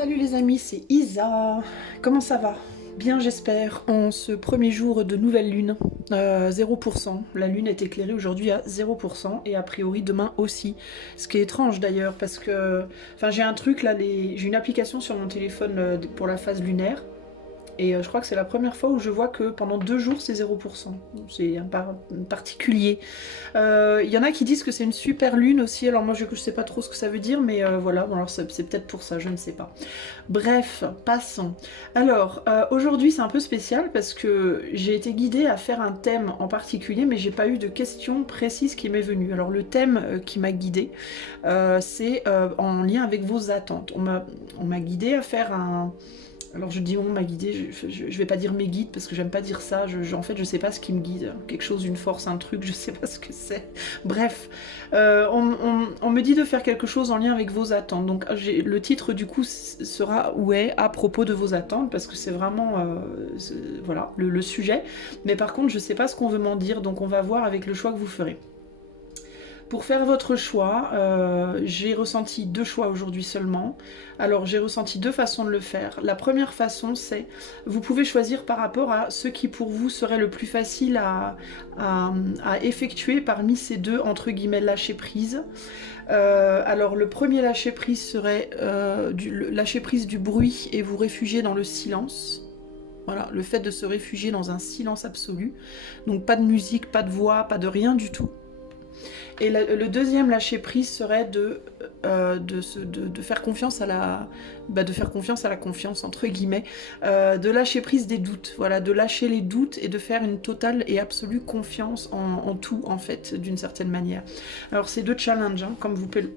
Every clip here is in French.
Salut les amis, c'est Isa. Comment ça va? Bien j'espère, en ce premier jour de nouvelle lune, 0%. La lune est éclairée aujourd'hui à 0% et a priori demain aussi. Ce qui est étrange d'ailleurs parce que... Enfin j'ai un truc là, j'ai une application sur mon téléphone pour la phase lunaire. Et je crois que c'est la première fois où je vois que pendant 2 jours c'est 0%. C'est un particulier. Il y en a qui disent que c'est une super lune aussi, alors moi je sais pas trop ce que ça veut dire, mais voilà, bon, alors c'est peut-être pour ça, je ne sais pas. Bref, passons. Alors, aujourd'hui c'est un peu spécial parce que j'ai été guidée à faire un thème en particulier, mais j'ai pas eu de question précise qui m'est venue. Alors le thème qui m'a guidée, c'est en lien avec vos attentes. On m'a guidée à faire un... Alors je dis on m'a guidée, je vais pas dire mes guides parce que j'aime pas dire ça, en fait je sais pas ce qui me guide, quelque chose, une force, un truc, je sais pas ce que c'est. Bref, on me dit de faire quelque chose en lien avec vos attentes, donc le titre du coup sera ou est à propos de vos attentes parce que c'est vraiment voilà, le sujet, mais par contre je sais pas ce qu'on veut m'en dire, donc on va voir avec le choix que vous ferez. Pour faire votre choix, j'ai ressenti 2 choix aujourd'hui seulement. Alors j'ai ressenti 2 façons de le faire. La première façon, c'est vous pouvez choisir par rapport à ce qui pour vous serait le plus facile à effectuer parmi ces deux entre guillemets lâcher prise. Alors le premier lâcher prise serait lâcher prise du bruit et vous réfugier dans le silence. Voilà, le fait de se réfugier dans un silence absolu. Donc pas de musique, pas de voix, pas de rien du tout. Et le deuxième lâcher prise serait de faire confiance à de faire confiance à la confiance entre guillemets, de lâcher prise des doutes, voilà, de lâcher les doutes et de faire une totale et absolue confiance en tout en fait, d'une certaine manière. Alors c'est 2 challenges, hein, comme vous pouvez.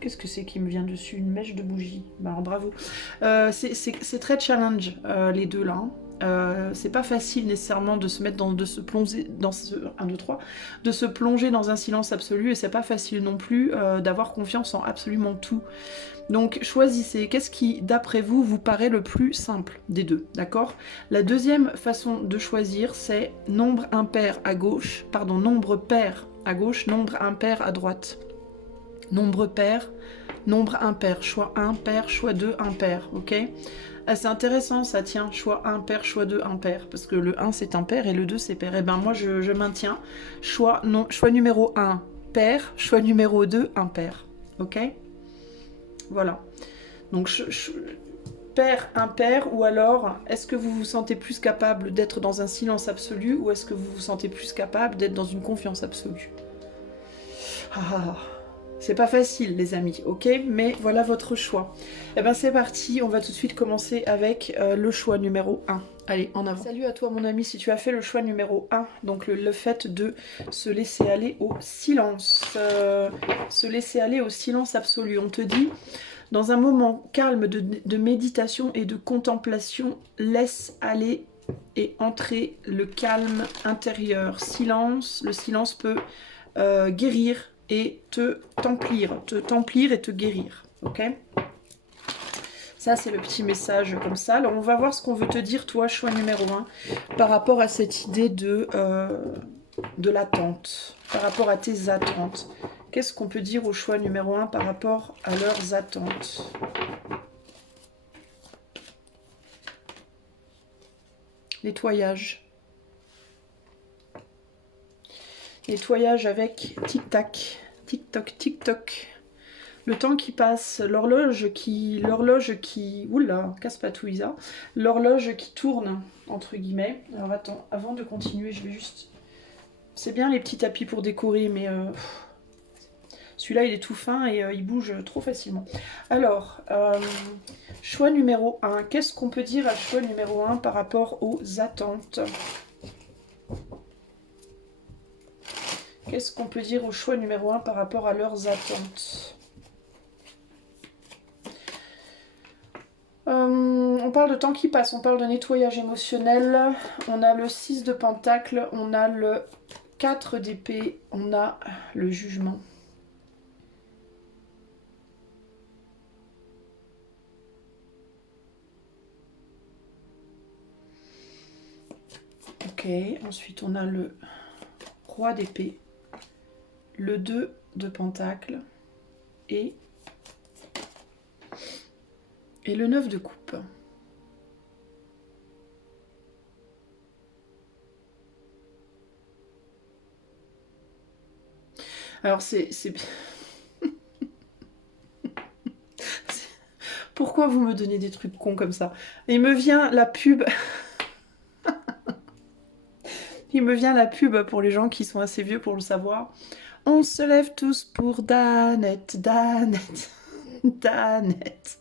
Qu'est-ce que c'est qui me vient dessus? Une mèche de bougie. Bah, alors, bravo. C'est très challenge les deux là. Hein. C'est pas facile nécessairement de se mettre de se plonger dans ce 1, 2, 3, de se plonger dans un silence absolu et c'est pas facile non plus d'avoir confiance en absolument tout. Donc choisissez, qu'est-ce qui d'après vous vous paraît le plus simple des deux, d'accord? La deuxième façon de choisir c'est nombre impair à gauche, pardon, nombre pair à gauche, nombre impair à droite. Nombre pair, nombre impair, choix 1, pair, choix 2, impair, ok? Ah, c'est intéressant ça, tiens, choix impair, choix 2, impair, parce que le 1 c'est impair et le 2 c'est pair. Et ben moi je maintiens, choix numéro 1, pair, choix numéro 2, impair, ok? Voilà. Donc pair, impair, ou alors est-ce que vous vous sentez plus capable d'être dans un silence absolu ou est-ce que vous vous sentez plus capable d'être dans une confiance absolue? Ah. C'est pas facile les amis, ok? Mais voilà votre choix. Et ben c'est parti, on va tout de suite commencer avec le choix numéro 1. Allez, en avant. Salut à toi mon ami, si tu as fait le choix numéro 1, donc le fait de se laisser aller au silence. Se laisser aller au silence absolu. On te dit, dans un moment calme de méditation et de contemplation, laisse aller et entrer le calme intérieur. Silence, le silence peut guérir et te templir et te guérir, ok? Ça, c'est le petit message comme ça. Alors, on va voir ce qu'on veut te dire, toi, choix numéro 1, par rapport à cette idée de l'attente, par rapport à tes attentes. Qu'est-ce qu'on peut dire au choix numéro 1 par rapport à leurs attentes? Nettoyage. Nettoyage avec tic-tac, tic-toc, tic-toc. Le temps qui passe, l'horloge qui... Oula, casse pas tout Isa. L'horloge qui tourne, entre guillemets. Alors attends, avant de continuer, je vais juste... C'est bien les petits tapis pour décorer, mais... celui-là, il est tout fin et il bouge trop facilement. Alors, choix numéro 1. Qu'est-ce qu'on peut dire à choix numéro 1 par rapport aux attentes? Qu'est-ce qu'on peut dire au choix numéro 1 par rapport à leurs attentes? On parle de temps qui passe, on parle de nettoyage émotionnel, on a le 6 de pentacle, on a le 4 d'épée, on a le jugement. Ok, ensuite on a le roi d'épée, le 2 de pentacle et Et le 9 de coupe. Alors pourquoi vous me donnez des trucs cons comme ça? Il me vient la pub. Il me vient la pub pour les gens qui sont assez vieux pour le savoir. On se lève tous pour Danette, Danette, Danette.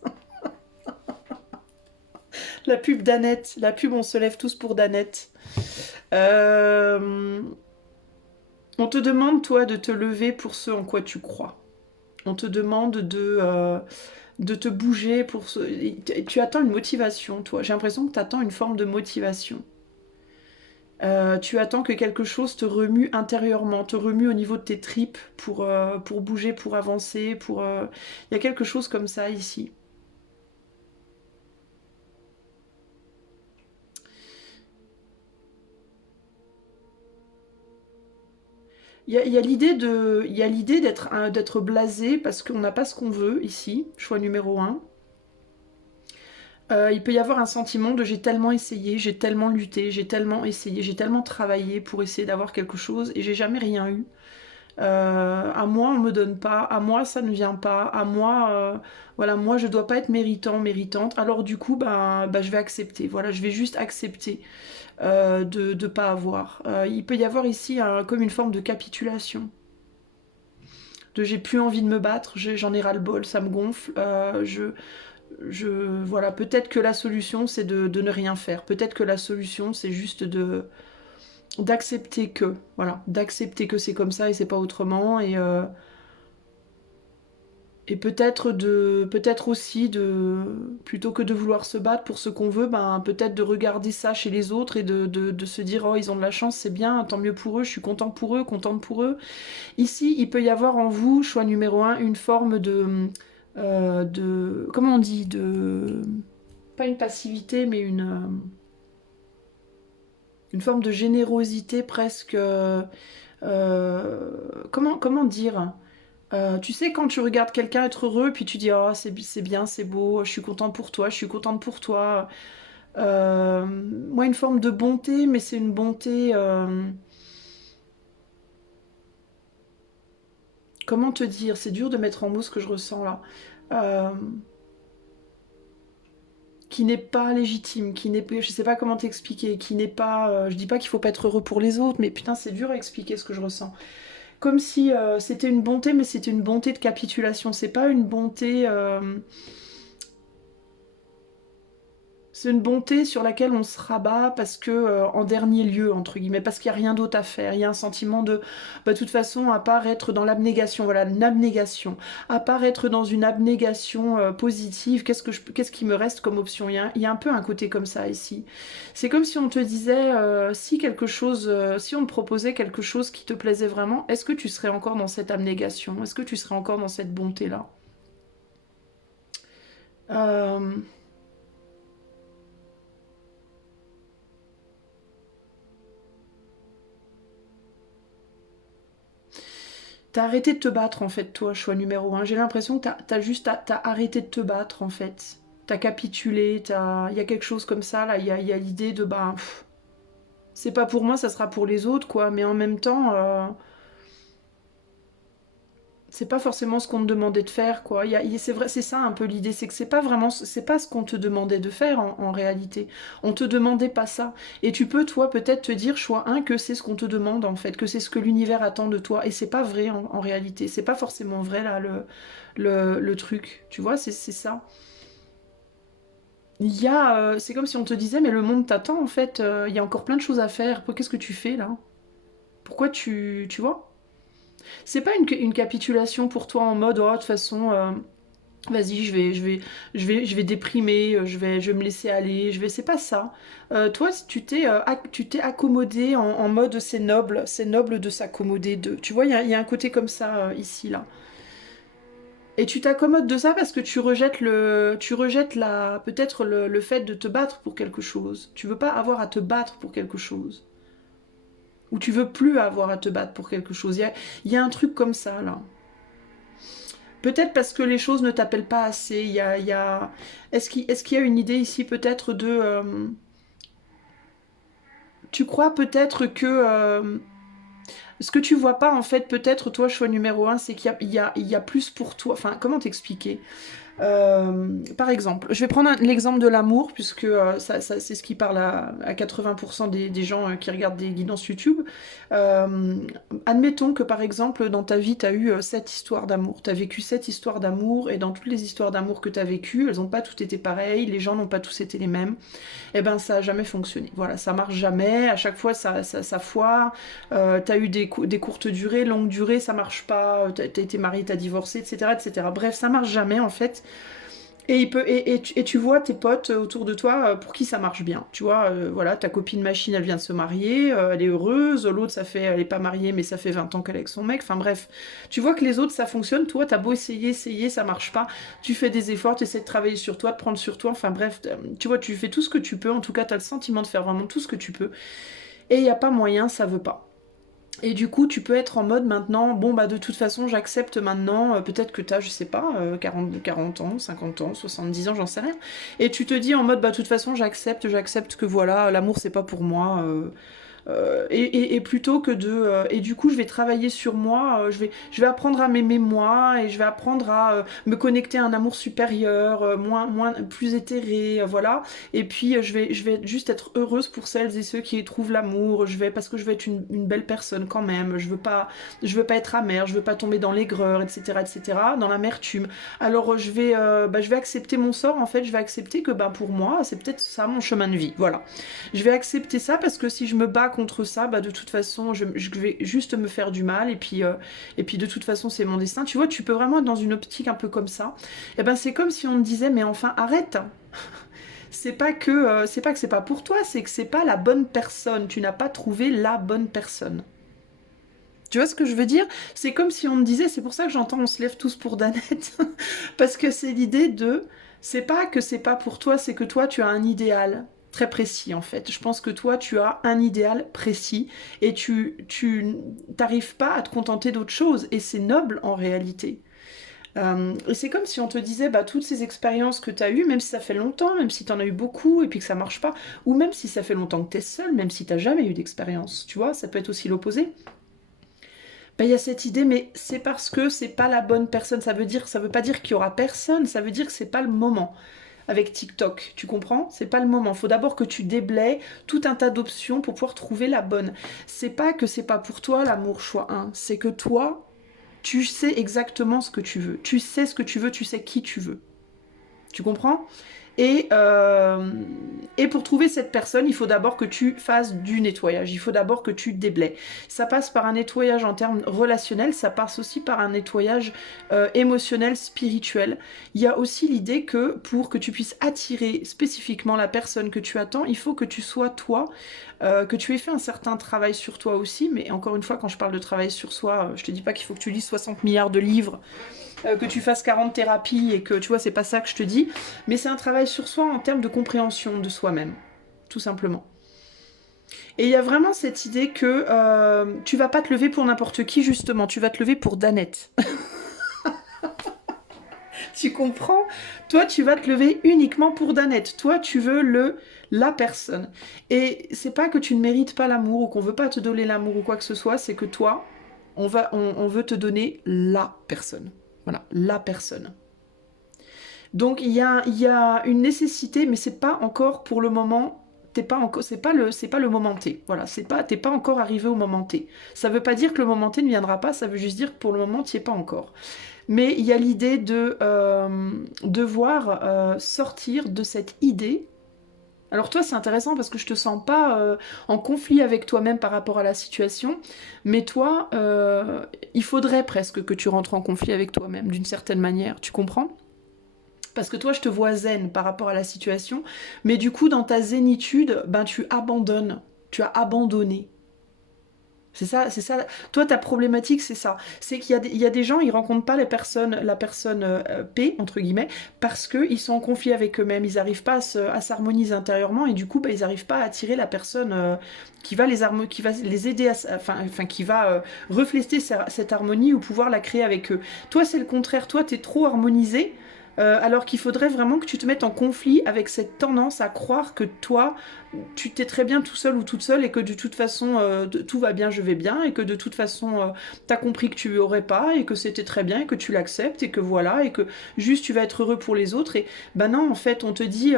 La pub Danette, la pub On se lève tous pour Danette. Euh, On te demande, toi, de te lever pour ce en quoi tu crois. On te demande de te bouger pour ce... Tu attends une motivation, toi. J'ai l'impression que tu attends une forme de motivation. Tu attends que quelque chose te remue intérieurement, te remue au niveau de tes tripes pour bouger, pour avancer, pour... Il y a quelque chose comme ça ici. Il y a l'idée d'être blasé parce qu'on n'a pas ce qu'on veut ici, choix numéro un. Il peut y avoir un sentiment de j'ai tellement essayé, j'ai tellement lutté, j'ai tellement essayé, j'ai tellement travaillé pour essayer d'avoir quelque chose et j'ai jamais rien eu. À moi on me donne pas, à moi ça ne vient pas, à moi voilà, moi je dois pas être méritant, méritante. Alors du coup bah, je vais accepter. Voilà, je vais juste accepter de ne pas avoir. Il peut y avoir ici comme une forme de capitulation. De j'ai plus envie de me battre, j'en ai ras le bol, ça me gonfle. Voilà, peut-être que la solution c'est de ne rien faire. Peut-être que la solution c'est juste d'accepter que, voilà, d'accepter que c'est comme ça et c'est pas autrement. Et peut-être aussi plutôt que de vouloir se battre pour ce qu'on veut, ben peut-être de regarder ça chez les autres et de se dire oh ils ont de la chance, c'est bien, tant mieux pour eux, je suis content pour eux, contente pour eux. Ici, il peut y avoir en vous, choix numéro un, une forme comment on dit, pas une passivité, mais une forme de générosité presque, comment dire? Tu sais, quand tu regardes quelqu'un être heureux, puis tu dis oh c'est bien, c'est beau, je suis contente pour toi, je suis contente pour toi. Moi, une forme de bonté, mais c'est une bonté. Comment te dire? C'est dur de mettre en mots ce que je ressens là. Euh, qui n'est pas légitime, qui n'est, je sais pas comment t'expliquer, qui n'est pas, je dis pas qu'il faut pas être heureux pour les autres, mais putain c'est dur à expliquer ce que je ressens. Comme si c'était une bonté, mais c'était une bonté de capitulation. C'est pas une bonté. C'est une bonté sur laquelle on se rabat parce que, en dernier lieu, entre guillemets, parce qu'il n'y a rien d'autre à faire. Il y a un sentiment de, bah, de toute façon, à part être dans l'abnégation, voilà, une abnégation. À part être dans une abnégation positive, qu'est-ce qui me reste comme option? Il y a un peu un côté comme ça ici. C'est comme si on te disait, si quelque chose, si on te proposait quelque chose qui te plaisait vraiment, est-ce que tu serais encore dans cette abnégation? Est-ce que tu serais encore dans cette bonté-là? Euh, T'as arrêté de te battre en fait, toi, choix numéro un. J'ai l'impression que t'as arrêté de te battre en fait. T'as capitulé, il y a quelque chose comme ça, là, il y a l'idée de bah, c'est pas pour moi, ça sera pour les autres, quoi. Mais en même temps, c'est pas forcément ce qu'on te demandait de faire, quoi. C'est vrai, c'est ça un peu l'idée, c'est que c'est pas vraiment, c'est pas ce qu'on te demandait de faire en réalité. On te demandait pas ça. Et tu peux, toi, peut-être te dire, choix un, que c'est ce qu'on te demande en fait, que c'est ce que l'univers attend de toi. Et c'est pas vrai en réalité. C'est pas forcément vrai là le truc. Tu vois, c'est ça. C'est comme si on te disait, mais le monde t'attend en fait. Il y a encore plein de choses à faire. Qu'est-ce que tu fais là? Pourquoi tu vois? C'est pas une capitulation pour toi en mode, oh, de toute façon, vas-y, je vais déprimer, je vais me laisser aller, c'est pas ça. Toi, tu t'es accommodé en mode c'est noble de s'accommoder de. Tu vois, il y a un côté comme ça ici, là. Et tu t'accommodes de ça parce que tu rejettes peut-être le fait de te battre pour quelque chose. Tu veux pas avoir à te battre pour quelque chose. Ou tu veux plus avoir à te battre pour quelque chose. Il y a un truc comme ça, là. Peut-être parce que les choses ne t'appellent pas assez. Est-ce qu'il y a une idée ici peut-être de... tu crois peut-être que... ce que tu vois pas en fait, peut-être toi, choix numéro un, c'est qu'il y a, il y a plus pour toi. Enfin, comment t'expliquer? Par exemple, je vais prendre l'exemple de l'amour, puisque c'est ce qui parle à 80% des gens qui regardent des guidances YouTube. Euh, Admettons que par exemple, dans ta vie, tu as eu 7 histoires d'amour. Tu as vécu 7 histoires d'amour, et dans toutes les histoires d'amour que tu as vécues, elles n'ont pas toutes été pareilles, les gens n'ont pas tous été les mêmes. Eh ben ça a jamais fonctionné. Voilà, ça marche jamais. À chaque fois, ça foire. T'as eu des courtes durées, longues durées, ça marche pas. T'as été marié, t'as divorcé, etc., etc. Bref, ça marche jamais en fait. Et tu vois tes potes autour de toi pour qui ça marche bien. Tu vois, voilà, ta copine machine, elle vient de se marier, elle est heureuse. L'autre, elle est pas mariée, mais ça fait 20 ans qu'elle est avec son mec. Enfin bref, tu vois que les autres, ça fonctionne. Toi, t'as beau essayer, ça marche pas. Tu fais des efforts, tu essaies de travailler sur toi, de prendre sur toi. Enfin bref, tu vois, tu fais tout ce que tu peux. En tout cas, t'as le sentiment de faire vraiment tout ce que tu peux. Et il n'y a pas moyen, ça veut pas. Et du coup, tu peux être en mode maintenant, bon bah de toute façon, j'accepte maintenant, peut-être que t'as, je sais pas, 40 ans, 50 ans, 70 ans, j'en sais rien. Et tu te dis en mode, bah de toute façon, j'accepte que voilà, l'amour c'est pas pour moi. Et plutôt que de... et du coup, je vais travailler sur moi, je vais apprendre à m'aimer moi, et je vais apprendre à me connecter à un amour supérieur, plus éthéré, voilà. Et puis, je vais juste être heureuse pour celles et ceux qui trouvent l'amour, parce que je veux être une belle personne quand même, je veux pas être amère, je veux pas tomber dans l'aigreur, etc., dans l'amertume. Alors, je vais accepter mon sort, en fait, je vais accepter que, bah, pour moi, c'est peut-être ça mon chemin de vie, voilà. Je vais accepter ça parce que si je me bats contre ça, bah de toute façon, je vais juste me faire du mal et puis de toute façon, c'est mon destin. Tu vois, tu peux vraiment être dans une optique un peu comme ça. Et ben c'est comme si on me disait, mais enfin, arrête. C'est pas que c'est pas pour toi, c'est que c'est pas la bonne personne. Tu n'as pas trouvé la bonne personne. Tu vois ce que je veux dire? C'est comme si on me disait, c'est pour ça que j'entends on se lève tous pour Danette. Parce que c'est l'idée de, c'est pas que c'est pas pour toi, c'est que toi tu as un idéal très précis en fait. Je pense que toi tu as un idéal précis et tu t'arrives pas à te contenter d'autre chose et c'est noble en réalité. Et c'est comme si on te disait, bah, toutes ces expériences que tu as eues, même si ça fait longtemps, même si tu en as eu beaucoup et puis que ça marche pas, ou même si ça fait longtemps que tu es seule, même si tu jamais eu d'expérience, tu vois, ça peut être aussi l'opposé. Ben, il y a cette idée, mais c'est parce que c'est pas la bonne personne. Ça veut pas dire qu'il y aura personne, ça veut dire que c'est pas le moment. Avec TikTok, tu comprends? C'est pas le moment. Faut d'abord que tu déblaies tout un tas d'options pour pouvoir trouver la bonne. C'est pas que c'est pas pour toi l'amour choix un, c'est que toi, tu sais exactement ce que tu veux. Tu sais ce que tu veux, tu sais qui tu veux. Tu comprends? Et, euh, et pour trouver cette personne, il faut d'abord que tu fasses du nettoyage. Il faut d'abord que tu déblaies. Ça passe par un nettoyage en termes relationnels, ça passe aussi par un nettoyage émotionnel, spirituel. Il y a aussi l'idée que pour que tu puisses attirer spécifiquement la personne que tu attends, il faut que tu sois toi, que tu aies fait un certain travail sur toi aussi. Mais encore une fois, quand je parle de travail sur soi, je te dis pas qu'il faut que tu lises 60 milliards de livres que tu fasses 40 thérapies et que tu vois, c'est pas ça que je te dis, mais c'est un travail sur soi en termes de compréhension de soi-même, tout simplement. Et il y a vraiment cette idée que tu vas pas te lever pour n'importe qui, justement, tu vas te lever pour Danette. Tu comprends? Toi, tu vas te lever uniquement pour Danette. Toi, tu veux la personne. Et c'est pas que tu ne mérites pas l'amour ou qu'on veut pas te donner l'amour ou quoi que ce soit, c'est que toi, on veut te donner la personne. Voilà, la personne. Donc il y a une nécessité, mais c'est pas encore pour le moment. T'es pas encore, c'est pas le moment T. Voilà, t'es pas encore arrivé au moment T. Ça veut pas dire que le moment T ne viendra pas. Ça veut juste dire que pour le moment, t'y es pas encore. Mais il y a l'idée de devoir sortir de cette idée. Alors toi, c'est intéressant parce que je te sens pas en conflit avec toi-même par rapport à la situation, mais toi, il faudrait presque que tu rentres en conflit avec toi-même d'une certaine manière. Tu comprends? Parce que toi, je te vois zen par rapport à la situation, mais du coup, dans ta zénitude, ben tu abandonnes, tu as abandonné. C'est ça. Toi, ta problématique, c'est ça. C'est il y a des gens, ils rencontrent pas la personne P, entre guillemets, parce qu'ils sont en conflit avec eux-mêmes. Ils n'arrivent pas à s'harmoniser intérieurement et du coup, bah, ils n'arrivent pas à attirer la personne qui va les aider, enfin, qui va refléter cette harmonie ou pouvoir la créer avec eux. Toi, c'est le contraire. Toi, tu es trop harmonisé. Alors qu'il faudrait vraiment que tu te mettes en conflit avec cette tendance à croire que toi, tu t'es très bien tout seul ou toute seule et que de toute façon tout va bien, je vais bien et que de toute façon t'as compris que tu aurais pas et que c'était très bien et que tu l'acceptes et que voilà et que juste tu vas être heureux pour les autres et ben non en fait on te dit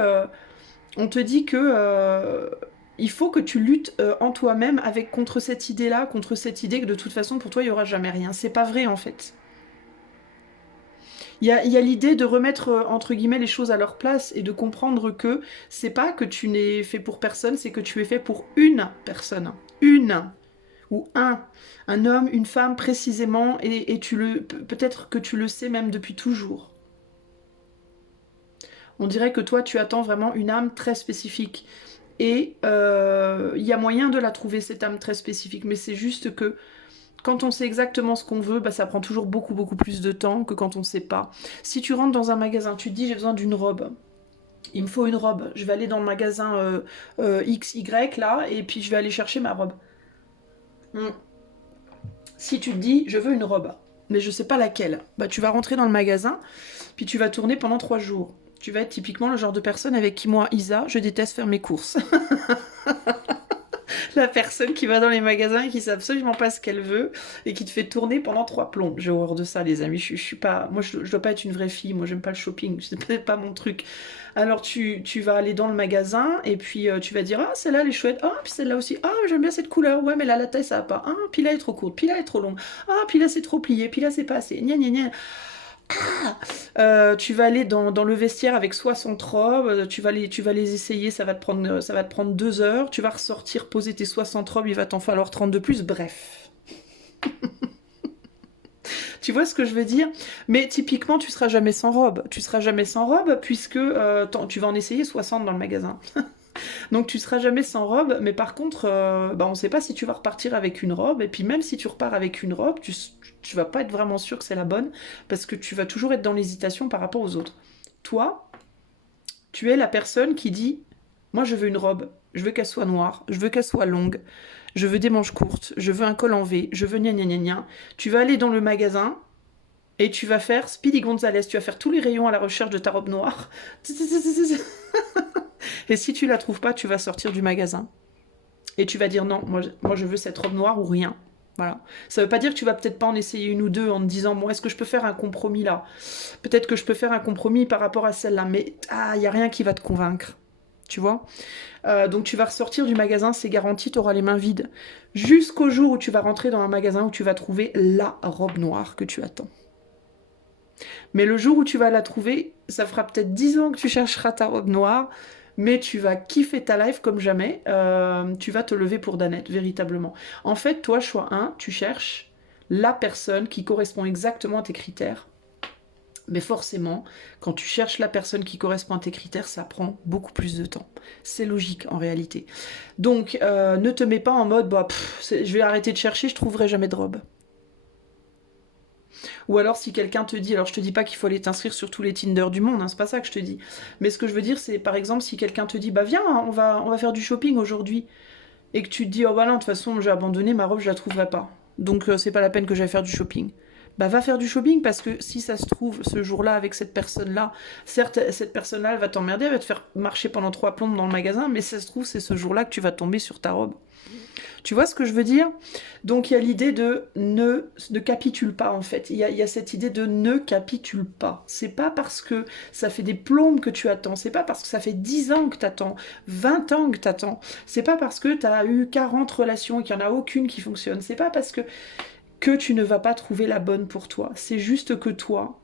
que il faut que tu luttes en toi-même avec contre cette idée-là, contre cette idée que de toute façon pour toi il y aura jamais rien. C'est pas vrai en fait. Il y a l'idée de remettre entre guillemets les choses à leur place et de comprendre que c'est pas que tu n'es fait pour personne, c'est que tu es fait pour une personne. Une ou un homme, une femme précisément, et peut-être que tu le sais même depuis toujours. On dirait que toi, tu attends vraiment une âme très spécifique. Et il y a moyen de la trouver, cette âme très spécifique, mais c'est juste que quand on sait exactement ce qu'on veut, bah, ça prend toujours beaucoup, beaucoup plus de temps que quand on ne sait pas. Si tu rentres dans un magasin, tu te dis j'ai besoin d'une robe. Il me faut une robe. Je vais aller dans le magasin XY là, et puis je vais aller chercher ma robe. Hmm. Si tu te dis je veux une robe, mais je sais pas laquelle, bah tu vas rentrer dans le magasin, puis tu vas tourner pendant 3 jours. Tu vas être typiquement le genre de personne avec qui moi, Isa, je déteste faire mes courses. La personne qui va dans les magasins et qui sait absolument pas ce qu'elle veut et qui te fait tourner pendant 3 plombs. J'ai horreur de ça, les amis. Je suis pas, moi, je dois pas être une vraie fille. Moi, j'aime pas le shopping. C'est peut-être pas mon truc. Alors, tu vas aller dans le magasin et puis tu vas dire ah celle-là elle est chouette. Ah puis celle-là aussi. Ah j'aime bien cette couleur. Ouais mais là la taille ça va pas. Ah puis là elle est trop courte. Puis là elle est trop longue. Ah puis là c'est trop plié. Puis là c'est pas assez. Gna gna gna. Tu vas aller dans le vestiaire avec 60 robes, tu vas les essayer, ça va te prendre 2 heures, tu vas ressortir, poser tes 60 robes, il va t'en falloir 30 de plus, bref. Tu vois ce que je veux dire? Mais typiquement, tu seras jamais sans robe. Tu seras jamais sans robe puisque tu vas en essayer 60 dans le magasin. Donc tu seras jamais sans robe, mais par contre, bah, on ne sait pas si tu vas repartir avec une robe, et puis même si tu repars avec une robe, tu vas pas être vraiment sûr que c'est la bonne, parce que tu vas toujours être dans l'hésitation par rapport aux autres. Toi, tu es la personne qui dit, moi je veux une robe, je veux qu'elle soit noire, je veux qu'elle soit longue, je veux des manches courtes, je veux un col en V, je veux gna gna gna gna. Tu vas aller dans le magasin, et tu vas faire Speedy Gonzalez, tu vas faire tous les rayons à la recherche de ta robe noire. Et si tu la trouves pas, tu vas sortir du magasin. Et tu vas dire non, moi je veux cette robe noire ou rien. Voilà. Ça veut pas dire que tu vas peut-être pas en essayer une ou deux en te disant bon est-ce que je peux faire un compromis là? Peut-être que je peux faire un compromis par rapport à celle-là, mais il y a rien qui va te convaincre. Tu vois? Donc tu vas ressortir du magasin, c'est garanti, tu auras les mains vides. Jusqu'au jour où tu vas rentrer dans un magasin où tu vas trouver la robe noire que tu attends. Mais le jour où tu vas la trouver, ça fera peut-être 10 ans que tu chercheras ta robe noire, mais tu vas kiffer ta life comme jamais. Tu vas te lever pour Danette, véritablement. En fait, toi, choix 1, tu cherches la personne qui correspond exactement à tes critères. Mais forcément, quand tu cherches la personne qui correspond à tes critères, ça prend beaucoup plus de temps. C'est logique en réalité. Donc, ne te mets pas en mode, bah, je vais arrêter de chercher, je trouverai jamais de robe. Ou alors si quelqu'un te dit, alors je te dis pas qu'il faut aller t'inscrire sur tous les Tinder du monde, hein, c'est pas ça que je te dis. Mais ce que je veux dire, c'est par exemple si quelqu'un te dit, bah viens, hein, on va faire du shopping aujourd'hui, et que tu te dis, oh bah non, de toute façon j'ai abandonné, ma robe je la trouverai pas. Donc c'est pas la peine que j'aille faire du shopping. Bah va faire du shopping parce que si ça se trouve ce jour-là avec cette personne-là, certes cette personne-là elle va t'emmerder, elle va te faire marcher pendant 3 plombes dans le magasin, mais si ça se trouve c'est ce jour-là que tu vas tomber sur ta robe. Tu vois ce que je veux dire? Donc il y a l'idée de ne capitule pas en fait. Il y a cette idée de ne capitule pas. C'est pas parce que ça fait des plombes que tu attends. C'est pas parce que ça fait 10 ans que tu attends, 20 ans que tu attends. C'est pas parce que tu as eu 40 relations et qu'il n'y en a aucune qui fonctionne. C'est pas parce que tu ne vas pas trouver la bonne pour toi. C'est juste que toi,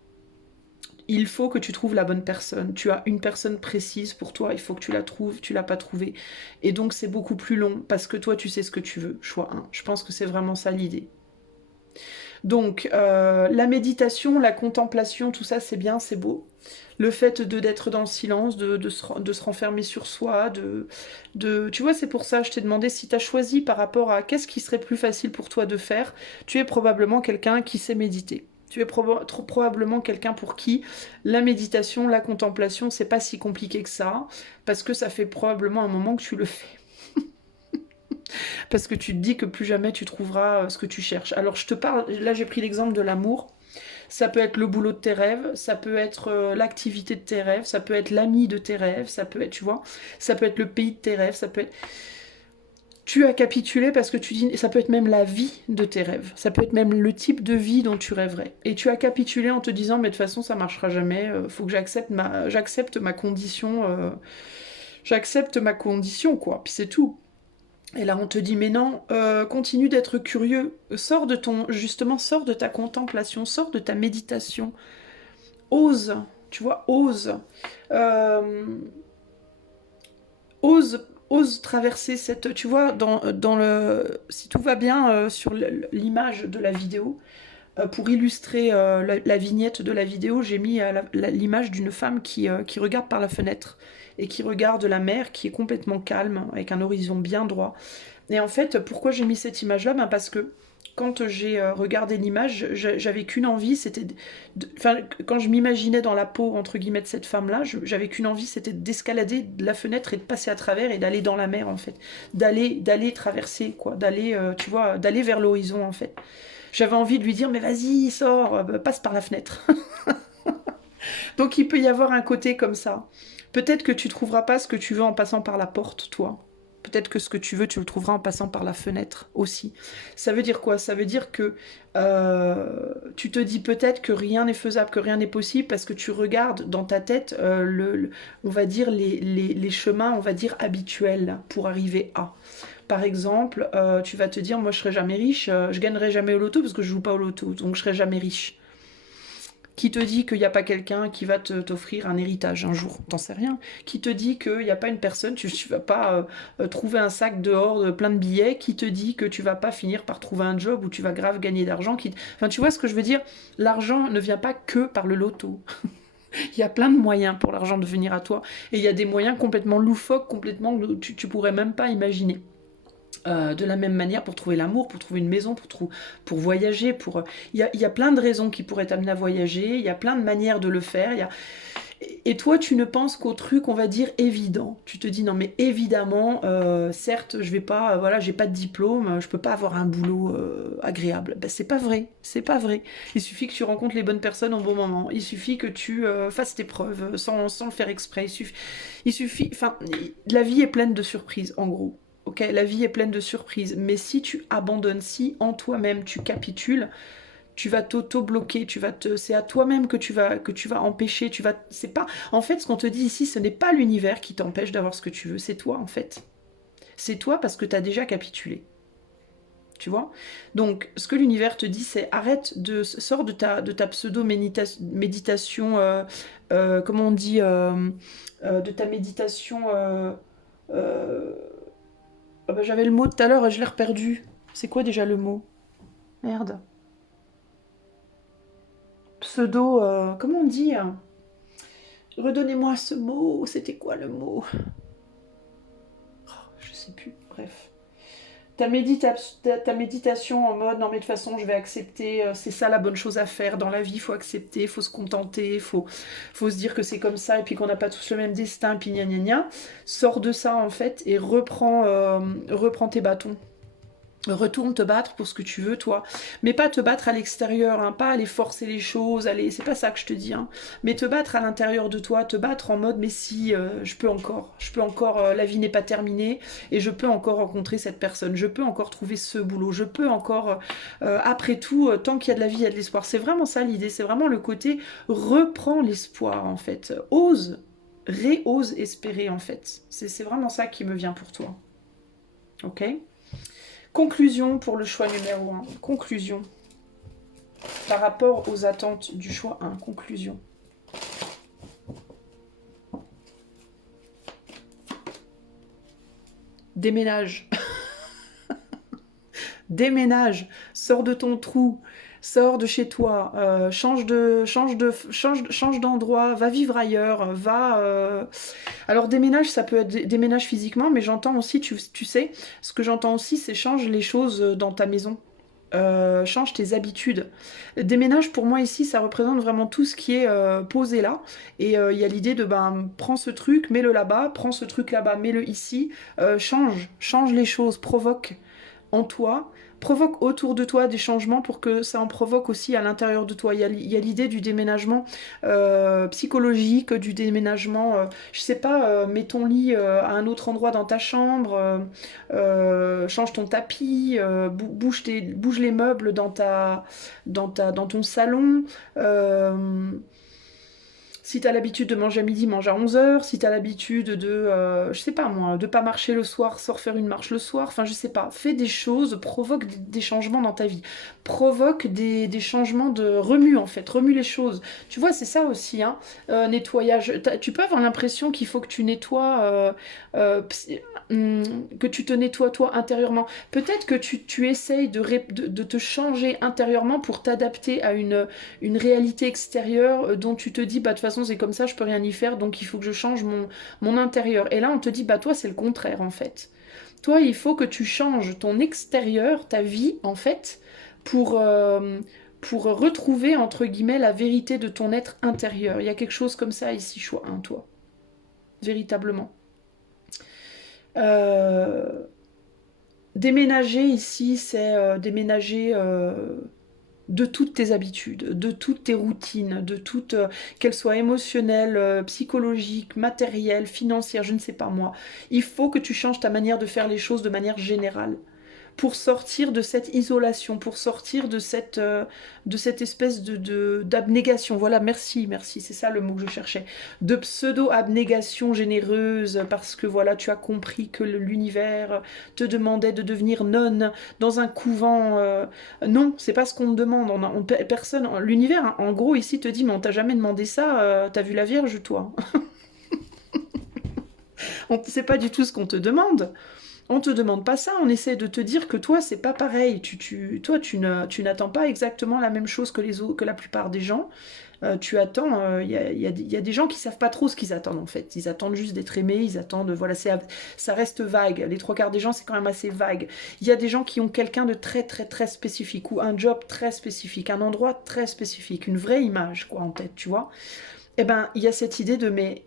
il faut que tu trouves la bonne personne. Tu as une personne précise pour toi, il faut que tu la trouves, tu l'as pas trouvée. Et donc c'est beaucoup plus long parce que toi tu sais ce que tu veux. Choix 1. Je pense que c'est vraiment ça l'idée. Donc, la méditation, la contemplation, tout ça, c'est bien, c'est beau. Le fait d'être dans le silence, de se renfermer sur soi, tu vois, c'est pour ça, je t'ai demandé si tu as choisi par rapport à qu'est-ce qui serait plus facile pour toi de faire. Tu es probablement quelqu'un qui sait méditer. Tu es probablement quelqu'un pour qui la méditation, la contemplation, c'est pas si compliqué que ça, parce que ça fait probablement un moment que tu le fais. Parce que tu te dis que plus jamais tu trouveras ce que tu cherches. Alors je te parle, là j'ai pris l'exemple de l'amour. Ça peut être le boulot de tes rêves, ça peut être l'activité de tes rêves, ça peut être l'ami de tes rêves, ça peut être, tu vois, ça peut être le pays de tes rêves, ça peut être... Tu as capitulé parce que tu dis, ça peut être même la vie de tes rêves, ça peut être même le type de vie dont tu rêverais. Et tu as capitulé en te disant, mais de toute façon ça marchera jamais, faut que j'accepte ma condition, j'accepte ma condition, quoi, puis c'est tout. Et là, on te dit, mais non, continue d'être curieux, justement, sors de ta contemplation, sors de ta méditation, ose, tu vois, ose, euh, ose traverser cette, tu vois, si tout va bien sur l'image de la vidéo, pour illustrer la vignette de la vidéo, j'ai mis l'image d'une femme qui regarde par la fenêtre et qui regarde la mer qui est complètement calme, avec un horizon bien droit. Et en fait, pourquoi j'ai mis cette image-là? Ben parce que quand j'ai regardé l'image, j'avais qu'une envie, c'était... Enfin, quand je m'imaginais dans la peau, entre guillemets, de cette femme-là, j'avais qu'une envie, c'était d'escalader de la fenêtre et de passer à travers et d'aller dans la mer, en fait. D'aller traverser, quoi. D'aller, tu vois, d'aller vers l'horizon, en fait. J'avais envie de lui dire, mais vas-y, sors, passe par la fenêtre. Donc il peut y avoir un côté comme ça. Peut-être que tu trouveras pas ce que tu veux en passant par la porte, toi. Peut-être que ce que tu veux, tu le trouveras en passant par la fenêtre aussi. Ça veut dire quoi? Ça veut dire que tu te dis peut-être que rien n'est faisable, que rien n'est possible, parce que tu regardes dans ta tête, on va dire, les chemins, on va dire, habituels pour arriver à. Par exemple, tu vas te dire, moi je serai jamais riche, je gagnerai jamais au loto parce que je joue pas au loto, donc je serai jamais riche. Qui te dit qu'il n'y a pas quelqu'un qui va t'offrir un héritage un jour? T'en sais rien. Qui te dit qu'il n'y a pas une personne, tu vas pas trouver un sac dehors plein de billets? Qui te dit que tu vas pas finir par trouver un job où tu vas grave gagner d'argent? Enfin, tu vois ce que je veux dire? L'argent ne vient pas que par le loto. Il y a plein de moyens pour l'argent de venir à toi. Et il y a des moyens complètement loufoques, complètement que tu pourrais même pas imaginer. De la même manière pour trouver l'amour, pour trouver une maison, pour voyager, il y a plein de raisons qui pourraient t'amener à voyager, il y a plein de manières de le faire, et toi tu ne penses qu'au truc on va dire évident. Tu te dis non mais évidemment, certes je vais pas, voilà, j'ai pas de diplôme, je peux pas avoir un boulot agréable. Ben, c'est pas vrai, c'est pas vrai. Il suffit que tu rencontres les bonnes personnes au bon moment, il suffit que tu fasses tes preuves sans le faire exprès, enfin, la vie est pleine de surprises en gros. Ok, la vie est pleine de surprises, mais si tu abandonnes, si en toi-même tu capitules, tu vas t'auto-bloquer, c'est à toi-même que tu vas empêcher, c'est pas, en fait, ce qu'on te dit ici, ce n'est pas l'univers qui t'empêche d'avoir ce que tu veux, c'est toi en fait. C'est toi parce que tu as déjà capitulé. Tu vois? Donc, ce que l'univers te dit, c'est sors de ta pseudo-méditation, comment on dit, de ta méditation. Euh, Ah bah, j'avais le mot tout à l'heure et je l'ai reperdu. C'est quoi déjà le mot? Merde. Pseudo. Comment on dit, hein? Redonnez-moi ce mot. C'était quoi le mot? Je sais plus. Bref. Ta méditation en mode non mais de toute façon je vais accepter, c'est ça la bonne chose à faire dans la vie, il faut accepter, il faut se contenter, faut se dire que c'est comme ça et puis qu'on n'a pas tous le même destin, puis gna gna gna. Sors de ça en fait et reprends tes bâtons. Retourne te battre pour ce que tu veux, toi. Mais pas te battre à l'extérieur, hein, pas aller forcer les choses, c'est pas ça que je te dis, hein. Mais te battre à l'intérieur de toi, te battre en mode, mais si, je peux encore, la vie n'est pas terminée, et je peux encore rencontrer cette personne, je peux encore trouver ce boulot, je peux encore, après tout, tant qu'il y a de la vie, il y a de l'espoir. C'est vraiment ça l'idée, c'est vraiment le côté, reprends l'espoir, en fait. Ose espérer, en fait. C'est vraiment ça qui me vient pour toi. Ok? Conclusion pour le choix numéro 1. Conclusion. Par rapport aux attentes du choix 1. Conclusion. Déménage. déménage, sors de ton trou, sors de chez toi, change d'endroit, va vivre ailleurs, va... Alors déménage, ça peut être déménage physiquement, mais j'entends aussi, tu sais, ce que j'entends aussi, c'est change les choses dans ta maison. Change tes habitudes. Déménage, pour moi ici, ça représente vraiment tout ce qui est posé là. Et il y a l'idée de, ben, prends ce truc, mets-le là-bas, prends ce truc là-bas, mets-le ici. Change les choses, provoque en toi, provoque autour de toi des changements pour que ça en provoque aussi à l'intérieur de toi. Il y a l'idée du déménagement psychologique, du déménagement, je sais pas, mets ton lit à un autre endroit dans ta chambre, change ton tapis, bouge les meubles dans ton salon. Si t'as l'habitude de manger à midi, mange à 11 h. Si t'as l'habitude de, je sais pas moi, de pas marcher le soir, sors faire une marche le soir. Enfin, je sais pas. Fais des choses, provoque des changements dans ta vie. Provoque des changements de... Remue, en fait. Remue les choses. Tu vois, c'est ça aussi, hein. Nettoyage. Tu peux avoir l'impression qu'il faut que tu nettoies... que tu te nettoies toi intérieurement. Peut-être que tu essayes de te changer intérieurement pour t'adapter à une réalité extérieure dont tu te dis, bah de toute façon c'est comme ça, je peux rien y faire, donc il faut que je change mon intérieur. Et là on te dit, bah toi c'est le contraire en fait. Toi il faut que tu changes ton extérieur, ta vie en fait, pour, euh, pour retrouver entre guillemets la vérité de ton être intérieur. Il y a quelque chose comme ça ici, choix, hein, toi. Véritablement. Euh, Déménager ici, c'est déménager de toutes tes habitudes, de toutes tes routines, de toutes, qu'elles soient émotionnelles, psychologiques, matérielles, financières, je ne sais pas moi. Il faut que tu changes ta manière de faire les choses de manière générale pour sortir de cette isolation, pour sortir de cette espèce d'abnégation. Voilà, merci, merci, c'est ça le mot que je cherchais. De pseudo-abnégation généreuse, parce que voilà, tu as compris que l'univers te demandait de devenir nonne dans un couvent. Non, c'est pas ce qu'on te demande. Personne, l'univers, hein, en gros, ici te dit, mais on t'a jamais demandé ça, t'as vu la Vierge, toi. C'est pas du tout ce qu'on te demande. On te demande pas ça, on essaie de te dire que toi, c'est pas pareil. Toi, tu n'attends pas exactement la même chose que que la plupart des gens. Tu attends, y a des gens qui savent pas trop ce qu'ils attendent en fait. Ils attendent juste d'être aimés, ils attendent, voilà, ça reste vague. Les trois quarts des gens, c'est quand même assez vague. Il y a des gens qui ont quelqu'un de très très très spécifique ou un job très spécifique, un endroit très spécifique, une vraie image quoi en tête, tu vois. Eh ben, il y a cette idée de mais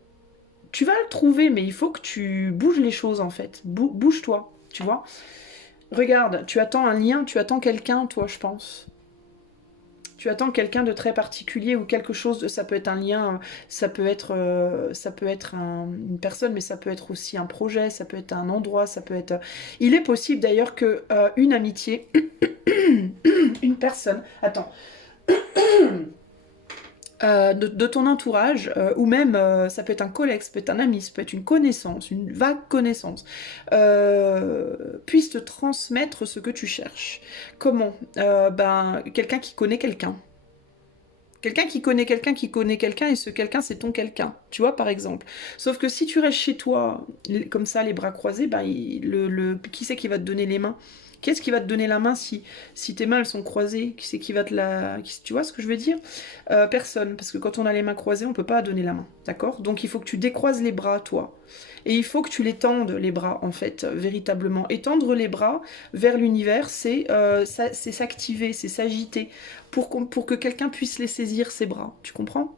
tu vas le trouver, mais il faut que tu bouges les choses en fait. Bouge-toi, tu vois. Regarde, tu attends un lien, tu attends quelqu'un, toi, je pense. Tu attends quelqu'un de très particulier ou quelque chose de, ça peut être un lien, ça peut être une personne, mais ça peut être aussi un projet, ça peut être un endroit, ça peut être. Il est possible d'ailleurs que une amitié, une personne. Attends. De ton entourage, ou même ça peut être un collègue, ça peut être un ami, ça peut être une connaissance, une vague connaissance, puisse te transmettre ce que tu cherches. Comment Ben, quelqu'un qui connaît quelqu'un. Quelqu'un qui connaît quelqu'un qui connaît quelqu'un et ce quelqu'un c'est ton quelqu'un, tu vois par exemple. Sauf que si tu restes chez toi comme ça les bras croisés, ben, qui c'est qui va te donner les mains? Qu'est-ce qui va te donner la main si tes mains elles sont croisées? Qui c'est qui va te la... Tu vois ce que je veux dire? Personne, parce que quand on a les mains croisées on peut pas donner la main, d'accord? Donc il faut que tu décroises les bras toi. Et il faut que tu les tendes les bras en fait, véritablement. Et tendre les bras vers l'univers c'est s'activer, c'est s'agiter pour que quelqu'un puisse les saisir ses bras. Tu comprends?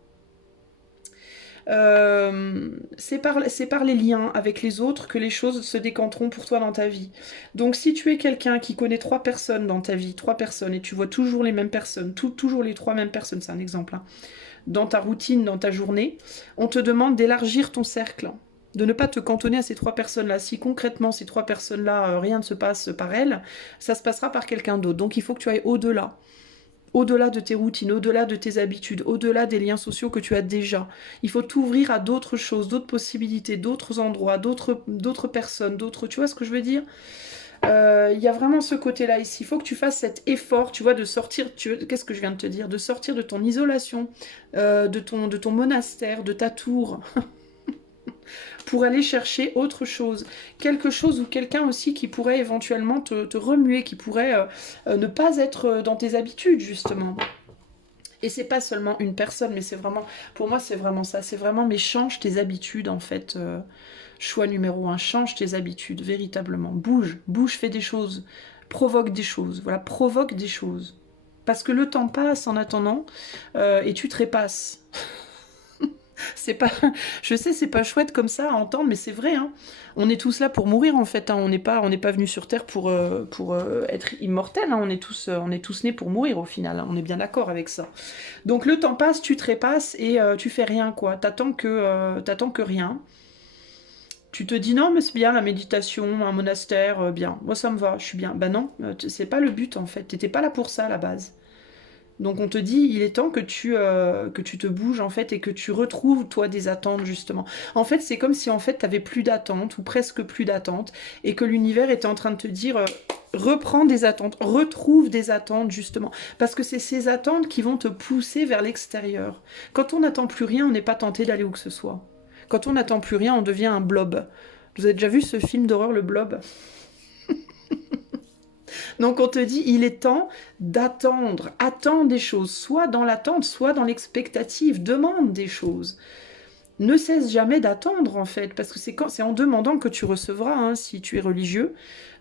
C'est par les liens avec les autres que les choses se décanteront pour toi dans ta vie. Donc si tu es quelqu'un qui connaît trois personnes dans ta vie, trois personnes, et tu vois toujours les mêmes personnes, toujours les trois mêmes personnes, c'est un exemple, hein, dans ta routine, dans ta journée, on te demande d'élargir ton cercle. De ne pas te cantonner à ces trois personnes-là. Si concrètement ces trois personnes-là, rien ne se passe par elles, ça se passera par quelqu'un d'autre. Donc il faut que tu ailles au-delà. Au-delà de tes routines, au-delà de tes habitudes, au-delà des liens sociaux que tu as déjà. Il faut t'ouvrir à d'autres choses, d'autres possibilités, d'autres endroits, d'autres personnes, d'autres... Tu vois ce que je veux dire? Il y a vraiment ce côté-là ici. Il faut que tu fasses cet effort, tu vois, de sortir... Qu'est-ce que je viens de te dire? De sortir de ton isolation, de ton monastère, de ta tour. pour aller chercher autre chose. Quelque chose ou quelqu'un aussi qui pourrait éventuellement te remuer, qui pourrait ne pas être dans tes habitudes, justement. Et c'est pas seulement une personne, mais c'est vraiment, pour moi, c'est vraiment ça. C'est vraiment, mais change tes habitudes, en fait. Choix numéro un, change tes habitudes, véritablement. Bouge, bouge, fais des choses. Provoque des choses. Voilà, provoque des choses. Parce que le temps passe en attendant, et tu trépasses. C'est pas, je sais, c'est pas chouette comme ça à entendre, mais c'est vrai. Hein. On est tous là pour mourir en fait. Hein. On n'est pas venu sur Terre pour être immortel. Hein. On est tous nés pour mourir au final. Hein. On est bien d'accord avec ça. Donc le temps passe, tu trépasses et tu fais rien quoi. T'attends que rien. Tu te dis non mais c'est bien la méditation, un monastère, bien. Moi ça me va, je suis bien. Bah non, c'est pas le but en fait. T'étais pas là pour ça à la base. Donc on te dit, il est temps que tu te bouges en fait et que tu retrouves toi des attentes justement. En fait c'est comme si en fait t'avais plus d'attentes ou presque plus d'attentes et que l'univers était en train de te dire reprends des attentes, retrouve des attentes justement. Parce que c'est ces attentes qui vont te pousser vers l'extérieur. Quand on n'attend plus rien, on n'est pas tenté d'aller où que ce soit. Quand on n'attend plus rien, on devient un blob. Vous avez déjà vu ce film d'horreur, le blob? Donc on te dit, il est temps d'attendre. Attends des choses, soit dans l'attente, soit dans l'expectative. Demande des choses. Ne cesse jamais d'attendre en fait, parce que c'est en demandant que tu recevras, hein, si tu es religieux.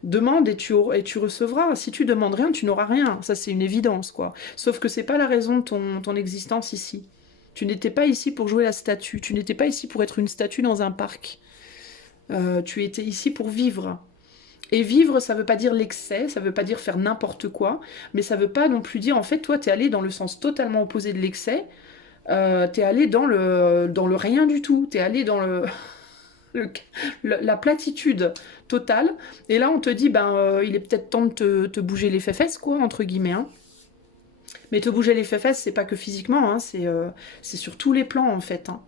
Demande et tu recevras. Si tu demandes rien, tu n'auras rien. Ça c'est une évidence quoi. Sauf que c'est pas la raison de ton existence ici. Tu n'étais pas ici pour jouer la statue. Tu n'étais pas ici pour être une statue dans un parc. Tu étais ici pour vivre. Et vivre, ça veut pas dire l'excès, ça veut pas dire faire n'importe quoi, mais ça veut pas non plus dire, en fait, toi, t'es allé dans le sens totalement opposé de l'excès, t'es allé dans le rien du tout, t'es allé dans le- la platitude totale, et là, on te dit, ben, il est peut-être temps de te bouger les fesses, quoi, entre guillemets, hein. Mais te bouger les fesses, c'est pas que physiquement, hein, c'est sur tous les plans, en fait, hein.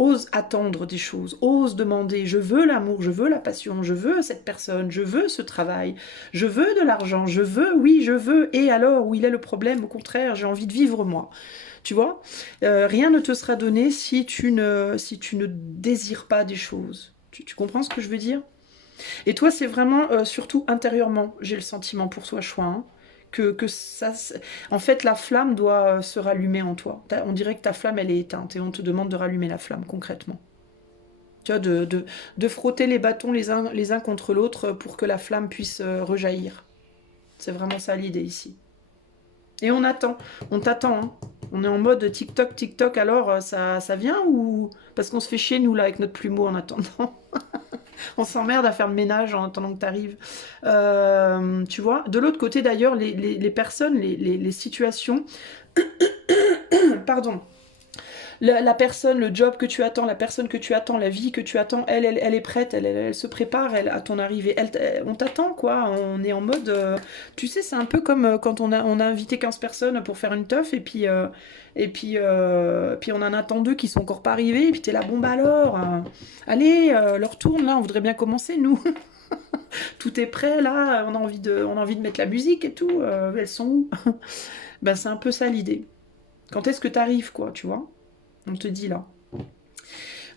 Ose attendre des choses, ose demander, je veux l'amour, je veux la passion, je veux cette personne, je veux ce travail, je veux de l'argent, je veux, oui, je veux, et alors, où il est le problème? Au contraire, j'ai envie de vivre moi. Tu vois, rien ne te sera donné si tu ne désires pas des choses. Tu comprends ce que je veux dire? Et toi, c'est vraiment, surtout intérieurement, j'ai le sentiment pour toi, choix, hein, que ça... En fait, la flamme doit se rallumer en toi. On dirait que ta flamme, elle est éteinte, et on te demande de rallumer la flamme, concrètement. Tu vois, de frotter les bâtons les uns contre l'autre pour que la flamme puisse rejaillir. C'est vraiment ça l'idée ici. Et on t'attend, hein. On est en mode TikTok, TikTok, alors ça vient ou... Parce qu'on se fait chier, nous, là, avec notre plumeau en attendant. On s'emmerde à faire le ménage en attendant que tu arrives. Tu vois, de l'autre côté, d'ailleurs, les personnes, les situations... Pardon. La personne, le job que tu attends, la personne que tu attends, la vie que tu attends, elle est prête, elle se prépare à ton arrivée. On t'attend, quoi. On est en mode... tu sais, c'est un peu comme quand on a invité 15 personnes pour faire une teuf, puis on en attend deux qui sont encore pas arrivés, et puis t'es là, bon bah alors, allez, leur tourne, là, on voudrait bien commencer, nous. Tout est prêt, là, on a envie de mettre la musique et tout, elles sont où? Ben c'est un peu ça l'idée. Quand est-ce que t'arrives, quoi, tu vois? On te dit là.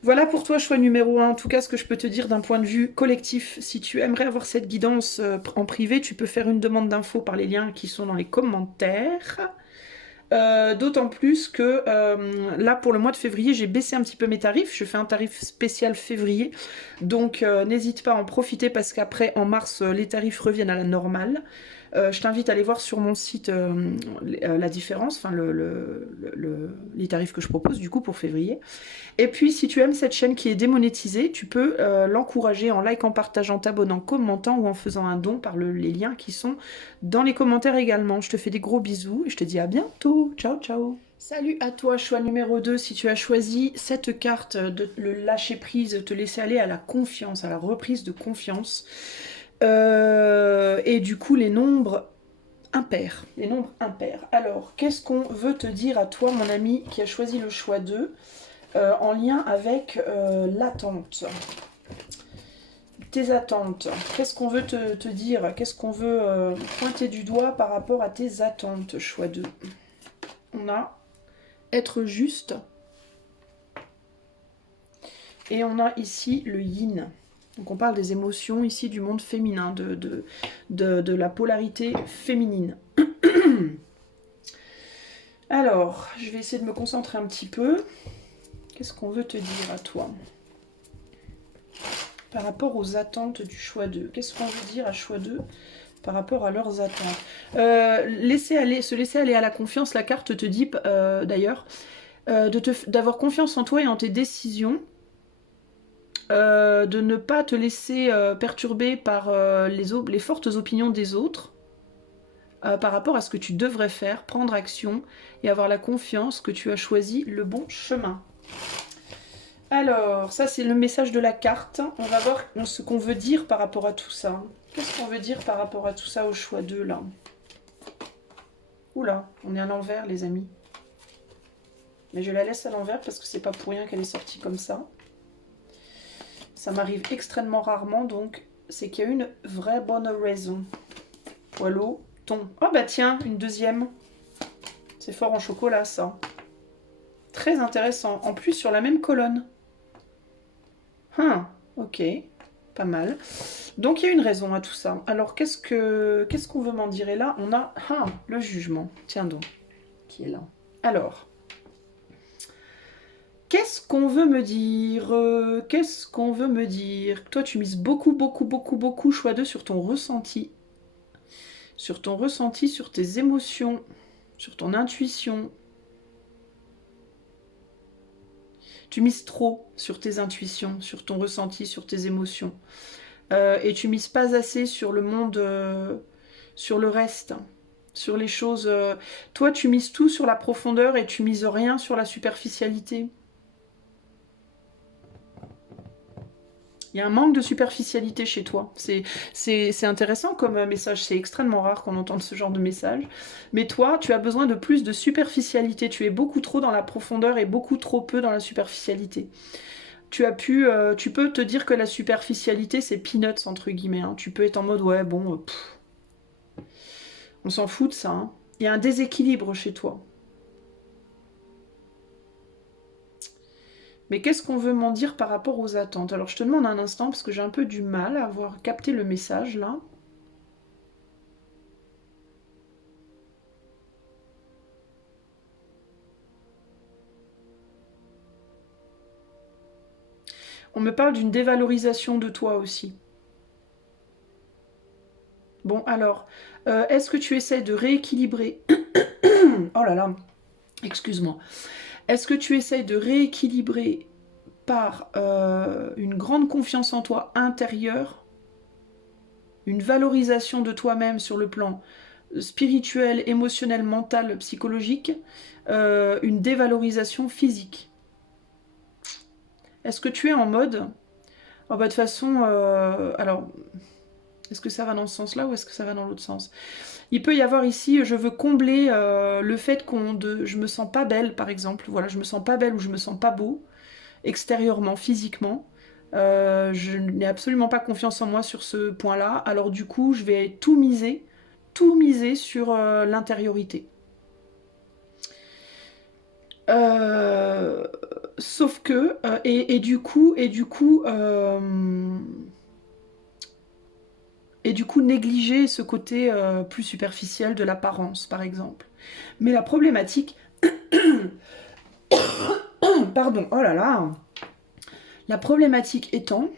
Voilà pour toi, choix numéro un. En tout cas, ce que je peux te dire d'un point de vue collectif. Si tu aimerais avoir cette guidance en privé, tu peux faire une demande d'infos par les liens qui sont dans les commentaires. D'autant plus que là, pour le mois de février, j'ai baissé un petit peu mes tarifs. Je fais un tarif spécial février. Donc, n'hésite pas à en profiter parce qu'après, en mars, les tarifs reviennent à la normale. Je t'invite à aller voir sur mon site la différence, enfin les tarifs que je propose du coup pour février. Et puis si tu aimes cette chaîne qui est démonétisée, tu peux l'encourager en likant, partageant, t'abonnant, commentant ou en faisant un don par les liens qui sont dans les commentaires également. Je te fais des gros bisous et je te dis à bientôt. Ciao ciao. Salut à toi, choix numéro 2, si tu as choisi cette carte de le lâcher prise, te laisser aller à la confiance, à la reprise de confiance. Et du coup, les nombres impairs. Les nombres impairs. Alors, qu'est-ce qu'on veut te dire à toi, mon ami, qui a choisi le choix 2, en lien avec l'attente? Tes attentes. Qu'est-ce qu'on veut te dire? Qu'est-ce qu'on veut pointer du doigt par rapport à tes attentes, choix 2? On a être juste. Et on a ici le yin. Donc on parle des émotions ici du monde féminin, de la polarité féminine. Alors, je vais essayer de me concentrer un petit peu. Qu'est-ce qu'on veut te dire à toi par rapport aux attentes du choix 2? Qu'est-ce qu'on veut dire à choix 2 par rapport à leurs attentes? Se laisser aller à la confiance, la carte te dit d'ailleurs d'avoir confiance en toi et en tes décisions, de ne pas te laisser perturber par les fortes opinions des autres, par rapport à ce que tu devrais faire, prendre action et avoir la confiance que tu as choisi le bon chemin. Alors, ça c'est le message de la carte. On va voir ce qu'on veut dire par rapport à tout ça. Qu'est-ce qu'on veut dire par rapport à tout ça au choix 2 là? Oula, on est à l'envers les amis. Mais je la laisse à l'envers parce que c'est pas pour rien qu'elle est sortie comme ça. Ça m'arrive extrêmement rarement, donc c'est qu'il y a une vraie bonne raison. Voilà, ton. Oh bah tiens, une deuxième. C'est fort en chocolat ça. Très intéressant. En plus sur la même colonne. Ok, pas mal. Donc il y a une raison à tout ça. Alors qu'est-ce qu'on veut m'en dire? Et là, on a le jugement. Tiens donc, qui est là. Alors, qu'est-ce qu'on veut me dire? Qu'est-ce qu'on veut me dire? Toi, tu mises beaucoup, beaucoup, beaucoup, beaucoup, choix 2 sur ton ressenti. Sur ton ressenti, sur tes émotions, sur ton intuition. Tu mises trop sur tes intuitions, sur ton ressenti, sur tes émotions. Et tu mises pas assez sur le monde, sur le reste, sur les choses. Toi, tu mises tout sur la profondeur et tu mises rien sur la superficialité. Il y a un manque de superficialité chez toi. C'est intéressant comme message. C'est extrêmement rare qu'on entende ce genre de message. Mais toi, tu as besoin de plus de superficialité. Tu es beaucoup trop dans la profondeur et beaucoup trop peu dans la superficialité. Tu peux te dire que la superficialité, c'est peanuts, entre guillemets. Hein. Tu peux être en mode, ouais, bon, on s'en fout de ça. Hein. Il y a un déséquilibre chez toi. Mais qu'est-ce qu'on veut m'en dire par rapport aux attentes? Alors, je te demande un instant, parce que j'ai un peu du mal à avoir capté le message, là. On me parle d'une dévalorisation de toi aussi. Bon, alors, est-ce que tu essaies de rééquilibrer... Oh là là, excuse-moi. Est-ce que tu essayes de rééquilibrer par une grande confiance en toi intérieure, une valorisation de toi-même sur le plan spirituel, émotionnel, mental, psychologique, une dévalorisation physique? Est-ce que tu es en mode... Oh bah de toute façon, alors, est-ce que ça va dans ce sens-là ou est-ce que ça va dans l'autre sens? Il peut y avoir ici, je veux combler le fait je me sens pas belle, par exemple. Voilà, je me sens pas belle ou je me sens pas beau, extérieurement, physiquement. Je n'ai absolument pas confiance en moi sur ce point-là. Alors du coup, je vais tout miser sur l'intériorité. Sauf que, et du coup, négliger ce côté plus superficiel de l'apparence, par exemple. Mais la problématique, pardon, oh là là, la problématique étant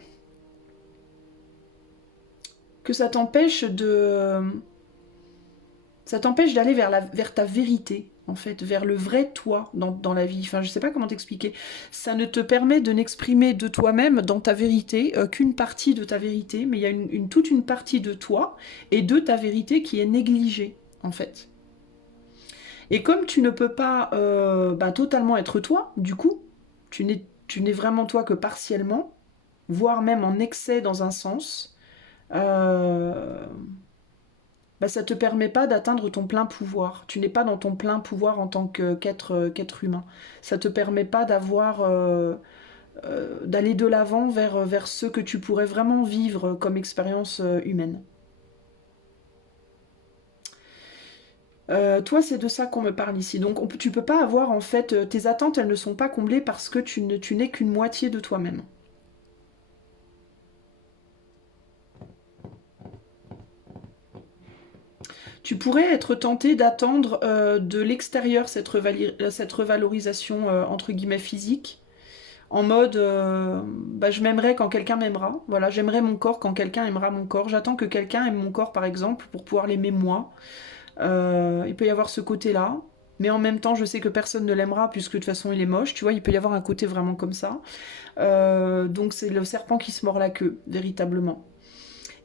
que ça t'empêche d'aller vers ta vérité, en fait, vers le vrai toi dans la vie. Enfin, je sais pas comment t'expliquer. Ça ne te permet de n'exprimer de toi-même dans ta vérité qu'une partie de ta vérité, mais il y a toute une partie de toi et de ta vérité qui est négligée, en fait. Et comme tu ne peux pas totalement être toi, du coup, tu n'es vraiment toi que partiellement, voire même en excès dans un sens, ça ne te permet pas d'atteindre ton plein pouvoir. Tu n'es pas dans ton plein pouvoir en tant qu'être humain. Ça ne te permet pas d'aller de l'avant vers ce que tu pourrais vraiment vivre comme expérience humaine. Toi, c'est de ça qu'on me parle ici. Donc, tu peux pas avoir, en fait, tes attentes, elles ne sont pas comblées parce que tu n'es qu'une moitié de toi-même. Tu pourrais être tenté d'attendre de l'extérieur cette revalorisation entre guillemets physique, en mode bah, je m'aimerais quand quelqu'un m'aimera. Voilà, j'aimerais mon corps quand quelqu'un aimera mon corps. J'attends que quelqu'un aime mon corps par exemple pour pouvoir l'aimer moi. Il peut y avoir ce côté-là. Mais en même temps, je sais que personne ne l'aimera puisque de toute façon il est moche. Tu vois, il peut y avoir un côté vraiment comme ça. Donc c'est le serpent qui se mord la queue, véritablement.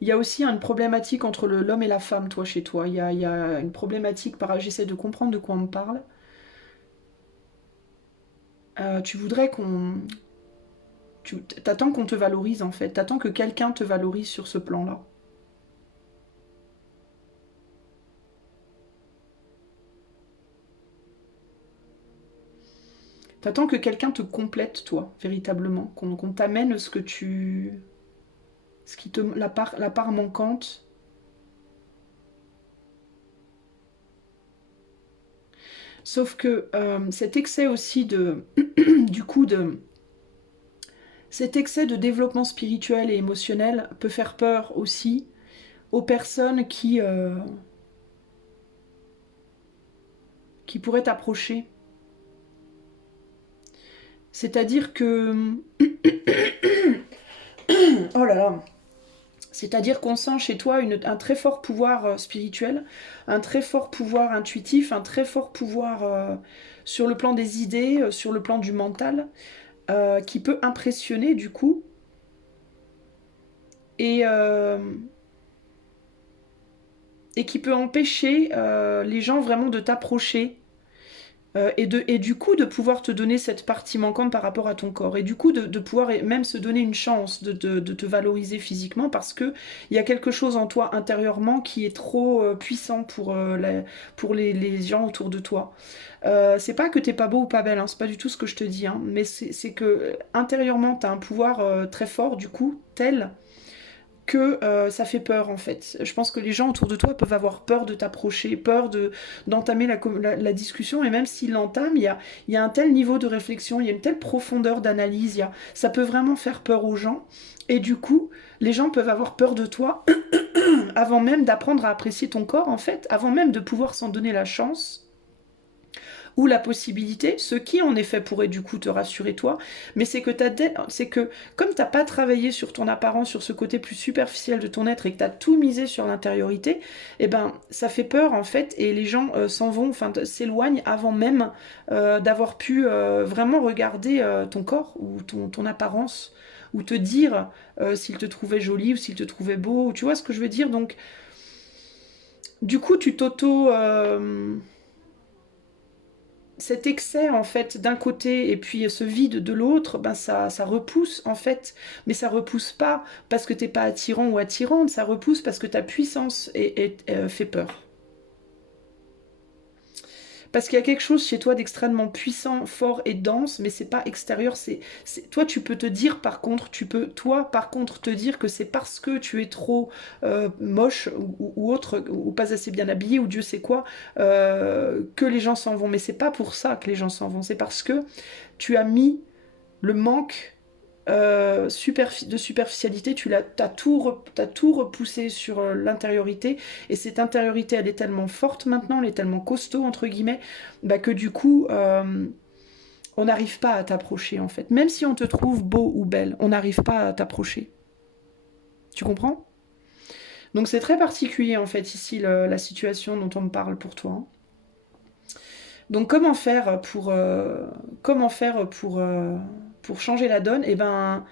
Il y a aussi une problématique entre l'homme et la femme, toi, chez toi. Il y a une problématique, j'essaie de comprendre de quoi on me parle. Tu voudrais qu'on... T'attends qu'on te valorise, en fait. T'attends que quelqu'un te valorise sur ce plan-là. T'attends que quelqu'un te complète, toi, véritablement. Qu'on t'amène ce que tu... la part manquante. Sauf que cet excès aussi de... du coup, cet excès de développement spirituel et émotionnel peut faire peur aussi aux personnes qui pourraient t'approcher. C'est-à-dire que... Oh là là. C'est-à-dire qu'on sent chez toi un très fort pouvoir spirituel, un très fort pouvoir intuitif, un très fort pouvoir sur le plan des idées, sur le plan du mental, qui peut impressionner du coup et, euh, et qui peut empêcher les gens vraiment de t'approcher et du coup de pouvoir te donner cette partie manquante par rapport à ton corps et du coup de pouvoir même se donner une chance de te valoriser physiquement parce que il y a quelque chose en toi intérieurement qui est trop puissant pour les gens autour de toi. C'est pas que t'es pas beau ou pas belle, hein, c'est pas du tout ce que je te dis, hein, mais c'est que intérieurement t'as un pouvoir très fort du coup tel que ça fait peur en fait. Je pense que les gens autour de toi peuvent avoir peur de t'approcher, peur d'entamer la discussion, et même s'ils l'entament, il y a un tel niveau de réflexion, il y a une telle profondeur d'analyse, ça peut vraiment faire peur aux gens, et du coup, les gens peuvent avoir peur de toi avant même d'apprendre à apprécier ton corps en fait, avant même de pouvoir s'en donner la chance ou la possibilité, ce qui en effet pourrait du coup te rassurer toi, mais c'est que comme t'as pas travaillé sur ton apparence, sur ce côté plus superficiel de ton être et que t'as tout misé sur l'intériorité, eh ben ça fait peur en fait et les gens s'en vont, enfin s'éloignent avant même d'avoir pu vraiment regarder ton corps ou ton apparence ou te dire s'ils te trouvaient jolie ou s'ils te trouvaient beau, tu vois ce que je veux dire. Donc du coup tu t'auto cet excès en fait d'un côté et puis ce vide de l'autre, ben ça repousse en fait, mais ça repousse pas parce que t'es pas attirant ou attirante, ça repousse parce que ta puissance fait peur. Parce qu'il y a quelque chose chez toi d'extrêmement puissant, fort et dense, mais c'est pas extérieur. Toi, tu peux te dire par contre, toi par contre te dire que c'est parce que tu es trop moche ou autre, ou pas assez bien habillé, ou Dieu sait quoi, que les gens s'en vont. Mais c'est pas pour ça que les gens s'en vont. C'est parce que tu as mis le manque de superficialité, t'as tout repoussé sur l'intériorité, et cette intériorité, elle est tellement forte maintenant, elle est tellement costaud, entre guillemets, bah, que du coup, on n'arrive pas à t'approcher, en fait. Même si on te trouve beau ou belle, on n'arrive pas à t'approcher. Tu comprends? Donc c'est très particulier, en fait, ici, la situation dont on me parle pour toi, hein. Donc comment faire pour changer la donne? Eh ben,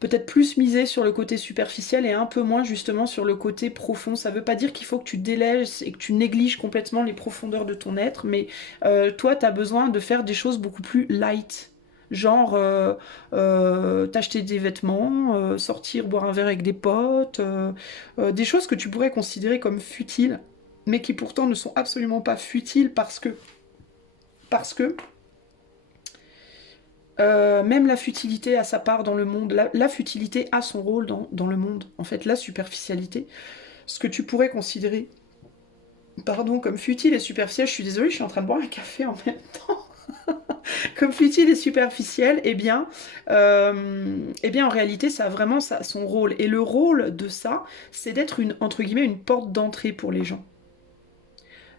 peut-être plus miser sur le côté superficiel et un peu moins justement sur le côté profond. Ça veut pas dire qu'il faut que tu délaisses et que tu négliges complètement les profondeurs de ton être, mais toi, tu as besoin de faire des choses beaucoup plus light. Genre t'acheter des vêtements, sortir boire un verre avec des potes, des choses que tu pourrais considérer comme futiles, mais qui pourtant ne sont absolument pas futiles parce que même la futilité a sa part dans le monde, la futilité a son rôle dans le monde. En fait, la superficialité, ce que tu pourrais considérer, pardon, comme futile et superficiel, je suis désolée, je suis en train de boire un café en même temps, comme futile et superficiel, en réalité, ça a vraiment son rôle. Et le rôle de ça, c'est d'être entre guillemets, une porte d'entrée pour les gens.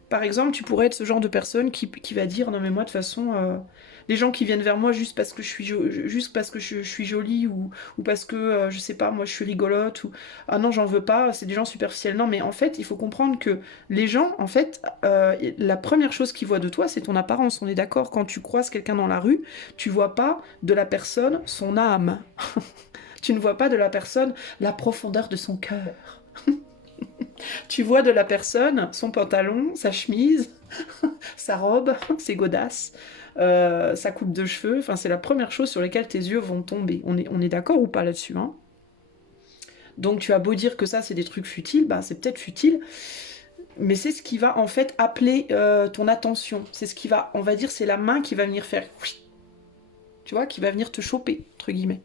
Par exemple, tu pourrais être ce genre de personne qui va dire non mais moi de toute façon les gens qui viennent vers moi juste parce que juste parce que je suis jolie ou parce que je sais pas moi je suis rigolote ou ah non j'en veux pas, c'est des gens superficiels. Non mais en fait, il faut comprendre que les gens en fait la première chose qu'ils voient de toi, c'est ton apparence. On est d'accord, quand tu croises quelqu'un dans la rue, tu vois pas de la personne son âme. Tu ne vois pas de la personne la profondeur de son cœur. Tu vois de la personne son pantalon, sa chemise, sa robe, ses godasses, sa coupe de cheveux. Enfin, c'est la première chose sur laquelle tes yeux vont tomber. On est d'accord ou pas là-dessus, hein? Donc tu as beau dire que ça, c'est des trucs futiles, bah c'est peut-être futile, mais c'est ce qui va en fait appeler ton attention. C'est ce qui va, on va dire, c'est la main qui va venir faire, tu vois, qui va venir te choper, entre guillemets.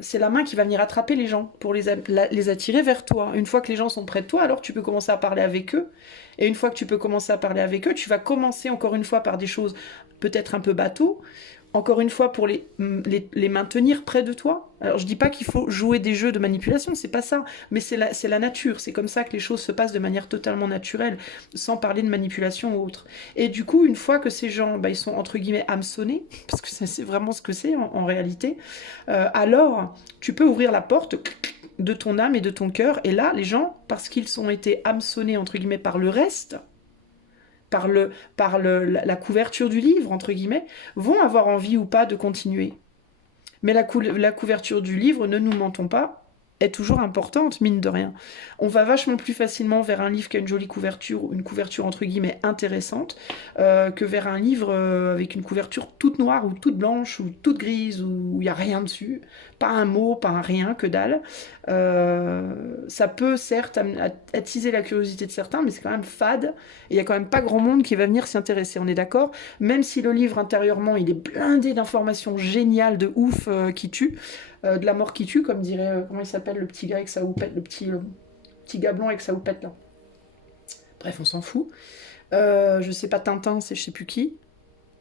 C'est la main qui va venir attraper les gens pour les attirer vers toi. Une fois que les gens sont près de toi, alors tu peux commencer à parler avec eux. Et une fois que tu peux commencer à parler avec eux, tu vas commencer encore une fois par des choses peut-être un peu bateau, encore une fois pour les maintenir près de toi. Alors je dis pas qu'il faut jouer des jeux de manipulation, c'est pas ça, mais c'est la nature, c'est comme ça que les choses se passent de manière totalement naturelle, sans parler de manipulation ou autre. Et du coup, une fois que ces gens, bah, ils sont entre guillemets hameçonnés, parce que c'est vraiment ce que c'est en réalité, alors tu peux ouvrir la porte de ton âme et de ton cœur, et là, les gens, parce qu'ils ont été hameçonnés entre guillemets par le reste, la couverture du livre, entre guillemets, vont avoir envie ou pas de continuer. Mais la couverture du livre, ne nous mentons pas, est toujours importante, mine de rien. On va vachement plus facilement vers un livre qui a une jolie couverture, ou une couverture entre guillemets intéressante, que vers un livre avec une couverture toute noire, ou toute blanche, ou toute grise, où il n'y a rien dessus. Pas un mot, pas un rien, que dalle. Ça peut certes attiser la curiosité de certains, mais c'est quand même fade, et il n'y a quand même pas grand monde qui va venir s'y intéresser, on est d'accord? Même si le livre intérieurement, il est blindé d'informations géniales, de ouf, qui tuent, de la mort qui tue, comme dirait, comment il s'appelle, le petit gars avec sa houppette, petit gars blanc avec sa houppette, là. Bref, on s'en fout. Je sais pas, Tintin, c'est je sais plus qui.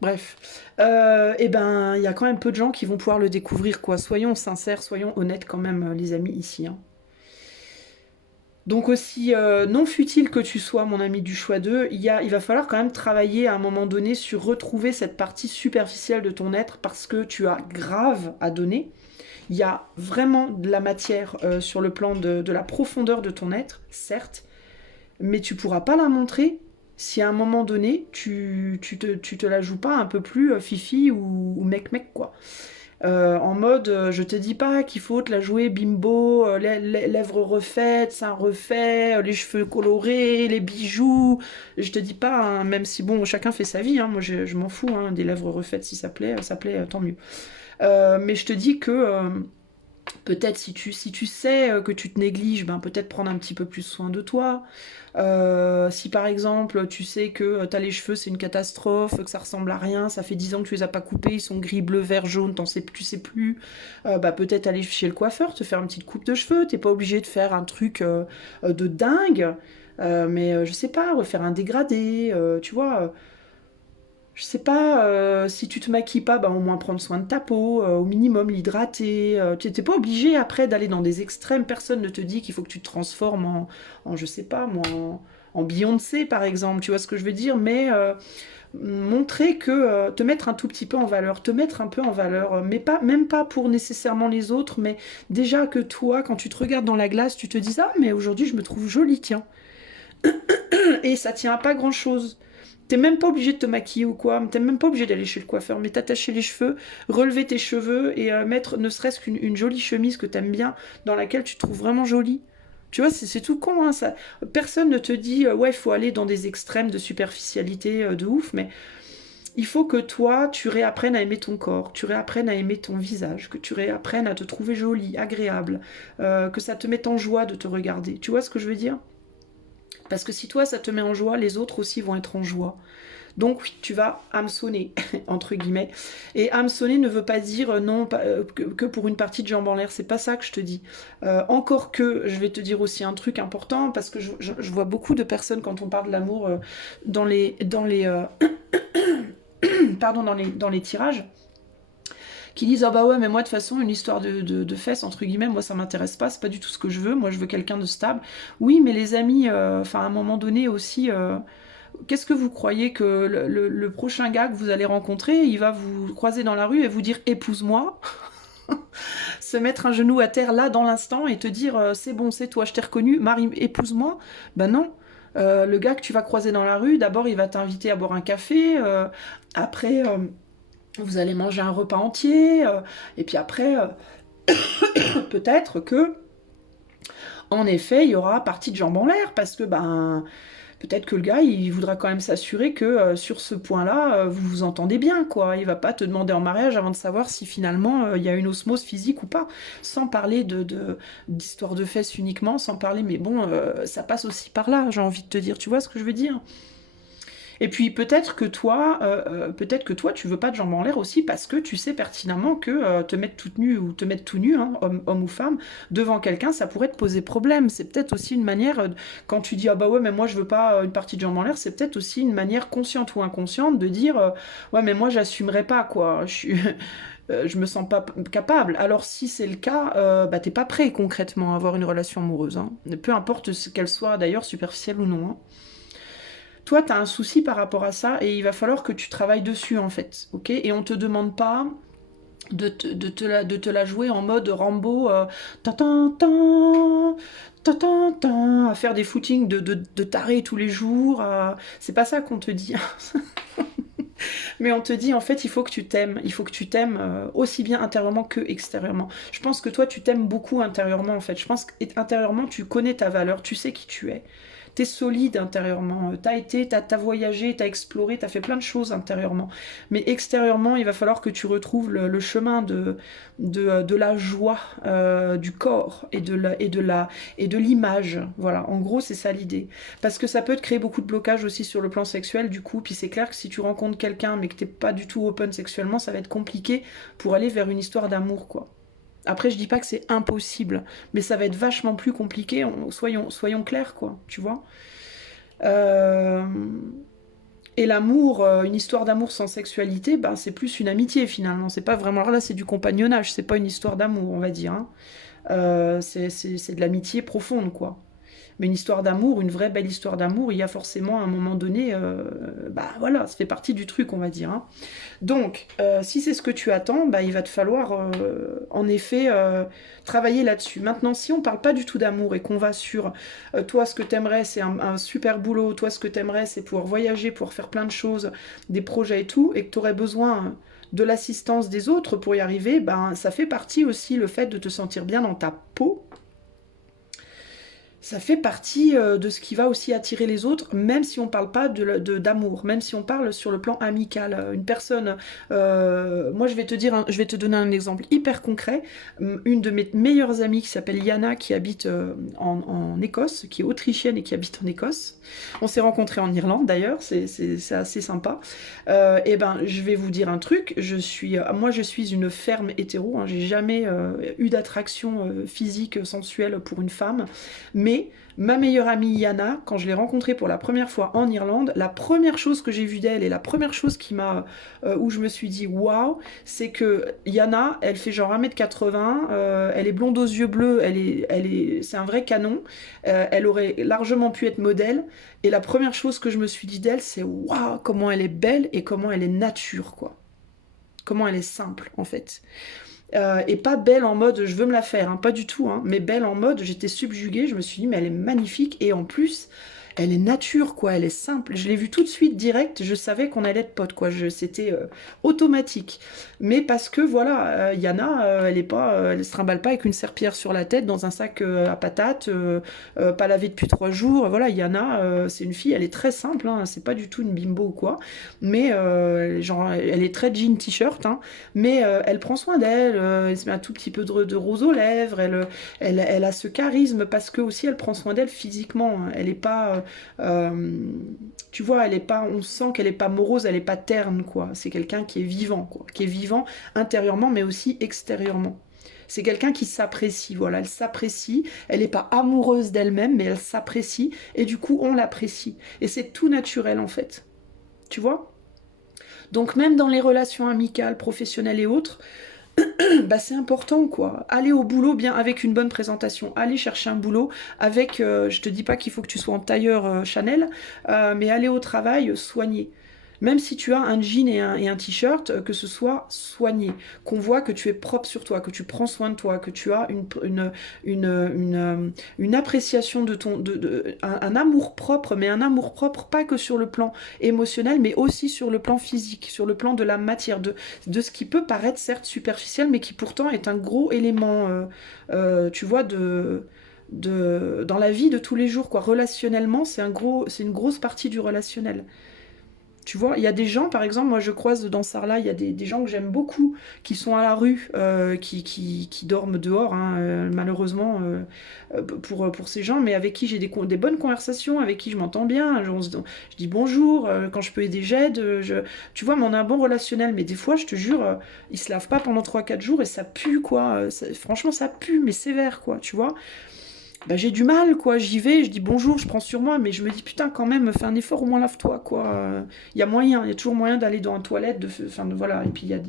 Bref, et ben, il y a quand même peu de gens qui vont pouvoir le découvrir, quoi. Soyons sincères, soyons honnêtes quand même, les amis, ici, hein. Donc aussi non futile que tu sois, mon ami du choix 2, il va falloir quand même travailler à un moment donné sur retrouver cette partie superficielle de ton être parce que tu as grave à donner. Il y a vraiment de la matière sur le plan de la profondeur de ton être, certes, mais tu pourras pas la montrer si à un moment donné tu te la joues pas un peu plus fifi ou mec quoi. En mode, je te dis pas qu'il faut te la jouer bimbo, lèvres refaites, seins refaits, les cheveux colorés, les bijoux. Je te dis pas, hein, même si bon, chacun fait sa vie, hein, moi je m'en fous hein, des lèvres refaites si ça plaît, tant mieux. Mais je te dis que peut-être si tu sais que tu te négliges, ben peut-être prendre un petit peu plus soin de toi. Si par exemple tu sais que t'as les cheveux c'est une catastrophe, que ça ressemble à rien, ça fait 10 ans que tu les as pas coupés, ils sont gris, bleu, vert, jaune, tu sais plus, bah peut-être aller chez le coiffeur, te faire une petite coupe de cheveux, t'es pas obligé de faire un truc de dingue, mais je sais pas, refaire un dégradé, tu vois. Je sais pas, si tu te maquilles pas, bah au moins prendre soin de ta peau, au minimum l'hydrater. Tu n'es pas obligé après d'aller dans des extrêmes. Personne ne te dit qu'il faut que tu te transformes je sais pas moi, en Beyoncé par exemple. Tu vois ce que je veux dire? Mais montrer que te mettre un tout petit peu en valeur, te mettre un peu en valeur, mais pas même pas pour nécessairement les autres, mais déjà que toi, quand tu te regardes dans la glace, tu te dis ah mais aujourd'hui je me trouve jolie, tiens. Et ça tient à pas grand chose. T'es même pas obligé de te maquiller ou quoi, t'es même pas obligé d'aller chez le coiffeur, mais t'attacher les cheveux, relever tes cheveux et mettre ne serait-ce qu'une jolie chemise que t'aimes bien, dans laquelle tu te trouves vraiment jolie. Tu vois, c'est tout con, hein, ça. Personne ne te dit, ouais, il faut aller dans des extrêmes de superficialité de ouf, mais il faut que toi, tu réapprennes à aimer ton corps, tu réapprennes à aimer ton visage, que tu réapprennes à te trouver jolie, agréable, que ça te mette en joie de te regarder. Tu vois ce que je veux dire? Parce que si toi, ça te met en joie, les autres aussi vont être en joie. Donc oui, tu vas hameçonner, entre guillemets. Et hameçonner ne veut pas dire non que pour une partie de jambes en l'air, c'est pas ça que je te dis. Encore que, je vais te dire aussi un truc important, parce que je vois beaucoup de personnes, quand on parle de l'amour, pardon, dans les tirages, qui disent ah bah ouais mais moi de toute façon une histoire de fesses entre guillemets moi ça m'intéresse pas, c'est pas du tout ce que je veux, moi je veux quelqu'un de stable. Oui mais les amis, enfin à un moment donné aussi, qu'est-ce que vous croyez que le prochain gars que vous allez rencontrer, il va vous croiser dans la rue et vous dire épouse-moi, se mettre un genou à terre là dans l'instant et te dire c'est bon c'est toi je t'ai reconnu, Marie épouse-moi? Ben non. Le gars que tu vas croiser dans la rue, d'abord il va t'inviter à boire un café, après vous allez manger un repas entier, et puis après, peut-être que, en effet, il y aura partie de jambes en l'air, parce que ben, peut-être que le gars, il voudra quand même s'assurer que sur ce point-là, vous vous entendez bien, quoi. Il va pas te demander en mariage avant de savoir si finalement il y a une osmose physique ou pas. Sans parler d'histoire de fesses uniquement, sans parler, mais bon, ça passe aussi par là, j'ai envie de te dire. Tu vois ce que je veux dire? Et puis peut-être que toi, tu veux pas de jambes en l'air aussi parce que tu sais pertinemment que te mettre toute nue ou te mettre tout nu, hein, homme ou femme, devant quelqu'un, ça pourrait te poser problème. C'est peut-être aussi une manière, quand tu dis ah bah ouais mais moi je veux pas une partie de jambes en l'air, c'est peut-être aussi une manière consciente ou inconsciente de dire ouais mais moi j'assumerai pas quoi. Je suis je me sens pas capable. Alors si c'est le cas, bah t'es pas prêt concrètement à avoir une relation amoureuse, hein. Peu importe qu'elle soit d'ailleurs superficielle ou non, hein. Toi, tu as un souci par rapport à ça et il va falloir que tu travailles dessus en fait, ok? Et on te demande pas de te la jouer en mode Rambo, tan, tan, tan, tan, tan, tan, à faire des footings de taré tous les jours. C'est pas ça qu'on te dit. Mais on te dit en fait, il faut que tu t'aimes. Il faut que tu t'aimes aussi bien intérieurement que extérieurement. Je pense que toi, tu t'aimes beaucoup intérieurement en fait. Je pense qu'intérieurement, tu connais ta valeur, tu sais qui tu es. T'es solide intérieurement, t'as voyagé, t'as exploré, t'as fait plein de choses intérieurement. Mais extérieurement, il va falloir que tu retrouves le chemin de la joie du corps et de l'image. Voilà, en gros, c'est ça l'idée. Parce que ça peut te créer beaucoup de blocages aussi sur le plan sexuel, du coup. Puis c'est clair que si tu rencontres quelqu'un, mais que t'es pas du tout open sexuellement, ça va être compliqué pour aller vers une histoire d'amour, quoi. Après, je dis pas que c'est impossible, mais ça va être vachement plus compliqué, soyons clairs, quoi, tu vois. Euh, Et l'amour, une histoire d'amour sans sexualité, ben, c'est plus une amitié finalement. C'est pas vraiment. Là, c'est du compagnonnage, c'est pas une histoire d'amour, on va dire, hein. C'est de l'amitié profonde, quoi. Mais une histoire d'amour, une vraie belle histoire d'amour, il y a forcément à un moment donné, bah voilà, ça fait partie du truc, on va dire, hein. Donc, si c'est ce que tu attends, bah, il va te falloir en effet travailler là-dessus. Maintenant, si on parle pas du tout d'amour et qu'on va sur toi, ce que t'aimerais, c'est un super boulot, toi, ce que t'aimerais, c'est pouvoir voyager, pouvoir faire plein de choses, des projets et tout, et que tu aurais besoin de l'assistance des autres pour y arriver, ben, ça fait partie aussi le fait de te sentir bien dans ta peau. Ça fait partie de ce qui va aussi attirer les autres, même si on parle pas d'amour, même si on parle sur le plan amical. Une personne, moi je vais te dire, je vais te donner un exemple hyper concret. Une de mes meilleures amies qui s'appelle Yana, qui habite en Écosse, qui est autrichienne et qui habite en Écosse. On s'est rencontrés en Irlande d'ailleurs, c'est assez sympa. Et ben, je vais vous dire un truc. Moi, je suis une ferme hétéro, hein. J'ai jamais eu d'attraction physique, sensuelle pour une femme. Mais ma meilleure amie Yana, quand je l'ai rencontrée pour la première fois en Irlande, la première chose que j'ai vue d'elle et la première chose où je me suis dit waouh, c'est que Yana, elle fait genre 1m80, elle est blonde aux yeux bleus, c'est un vrai canon. Elle aurait largement pu être modèle. Et la première chose que je me suis dit d'elle, c'est waouh, comment elle est belle et comment elle est nature, quoi. Comment elle est simple, en fait. Et pas belle en mode je veux me la faire, hein, pas du tout, hein, mais belle en mode j'étais subjuguée, je me suis dit mais elle est magnifique et en plus elle est nature quoi, elle est simple. Je l'ai vue tout de suite direct, je savais qu'on allait être potes quoi, c'était automatique. Mais parce que voilà, Yana, elle se trimballe pas avec une serpillière sur la tête dans un sac à patates, pas lavé depuis 3 jours. Voilà, Yana, c'est une fille, elle est très simple, hein, c'est pas du tout une bimbo ou quoi, mais genre elle est très jean t-shirt, hein, mais elle prend soin d'elle, elle se met un tout petit peu de rose aux lèvres, elle a ce charisme parce que aussi elle prend soin d'elle physiquement, hein. Elle est pas, tu vois, elle est pas, on sent qu'elle est pas morose, elle est pas terne, quoi. C'est quelqu'un qui est vivant, quoi, qui est vivant intérieurement mais aussi extérieurement. C'est quelqu'un qui s'apprécie, voilà, elle s'apprécie, elle n'est pas amoureuse d'elle-même, mais elle s'apprécie, et du coup on l'apprécie. Et c'est tout naturel en fait, tu vois? Donc même dans les relations amicales, professionnelles et autres, bah c'est important quoi. Aller au boulot bien avec une bonne présentation, aller chercher un boulot avec, je te dis pas qu'il faut que tu sois en tailleur Chanel, mais aller au travail soigné. Même si tu as un jean et un t-shirt, que ce soit soigné, qu'on voit que tu es propre sur toi, que tu prends soin de toi, que tu as une appréciation de ton, un amour propre, mais un amour propre pas que sur le plan émotionnel, mais aussi sur le plan physique, sur le plan de la matière, de ce qui peut paraître certes superficiel, mais qui pourtant est un gros élément, tu vois, dans la vie de tous les jours, quoi. Relationnellement, c'est une grosse partie du relationnel. Tu vois, il y a des gens, par exemple, moi je croise dans Sarlat, il y a des gens que j'aime beaucoup, qui sont à la rue, qui dorment dehors, hein, malheureusement, pour ces gens, mais avec qui j'ai des bonnes conversations, avec qui je m'entends bien, je dis bonjour, quand je peux aider, j'aide, tu vois, mais on a un bon relationnel, mais des fois, je te jure, ils se lavent pas pendant 3 4 jours et ça pue, quoi, franchement, ça pue, mais sévère, quoi, tu vois. Bah, j'ai du mal, quoi. J'y vais, je dis bonjour, je prends sur moi, mais je me dis putain, quand même, fais un effort, au moins lave-toi, quoi. Il y a moyen, il y a toujours moyen d'aller dans une toilette, enfin, voilà. Et puis il y a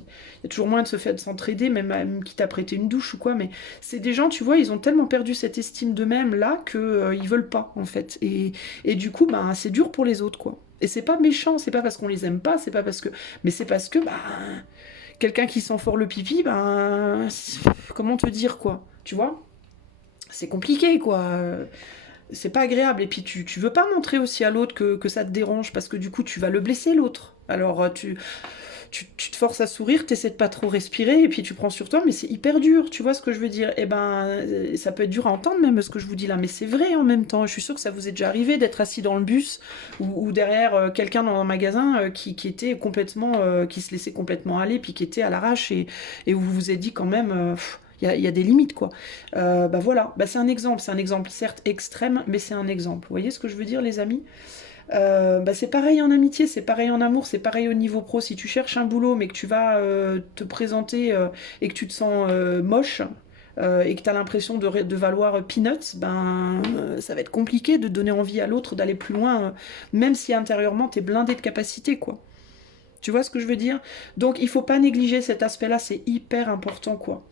toujours moyen de se faire de s'entraider, même quitte à prêter une douche ou quoi. Mais c'est des gens, tu vois, ils ont tellement perdu cette estime d'eux-mêmes là que ils veulent pas, en fait. Et du coup, bah, c'est dur pour les autres, quoi. Et c'est pas méchant, c'est pas parce qu'on les aime pas, c'est pas parce que, mais c'est parce que, bah, quelqu'un qui sent fort le pipi, ben, comment te dire, quoi, tu vois? C'est compliqué, quoi. C'est pas agréable. Et puis tu veux pas montrer aussi à l'autre que ça te dérange parce que du coup tu vas le blesser l'autre. Alors tu te forces à sourire, t'essaies de pas trop respirer et puis tu prends sur toi, mais c'est hyper dur, tu vois ce que je veux dire? Et ben ça peut être dur à entendre même ce que je vous dis là, mais c'est vrai en même temps. Je suis sûre que ça vous est déjà arrivé d'être assis dans le bus ou derrière quelqu'un dans un magasin qui était complètement, qui se laissait complètement aller, puis qui était à l'arrache et vous vous êtes dit quand même. Il y a des limites, quoi. Bah voilà, bah, c'est un exemple certes extrême, mais c'est un exemple. Vous voyez ce que je veux dire, les amis? Bah, c'est pareil en amitié, c'est pareil en amour, c'est pareil au niveau pro. Si tu cherches un boulot, mais que tu vas te présenter et que tu te sens moche, et que tu as l'impression de valoir peanuts, ben ça va être compliqué de donner envie à l'autre d'aller plus loin, même si intérieurement tu es blindé de capacité, quoi. Tu vois ce que je veux dire? Donc il faut pas négliger cet aspect-là, c'est hyper important, quoi.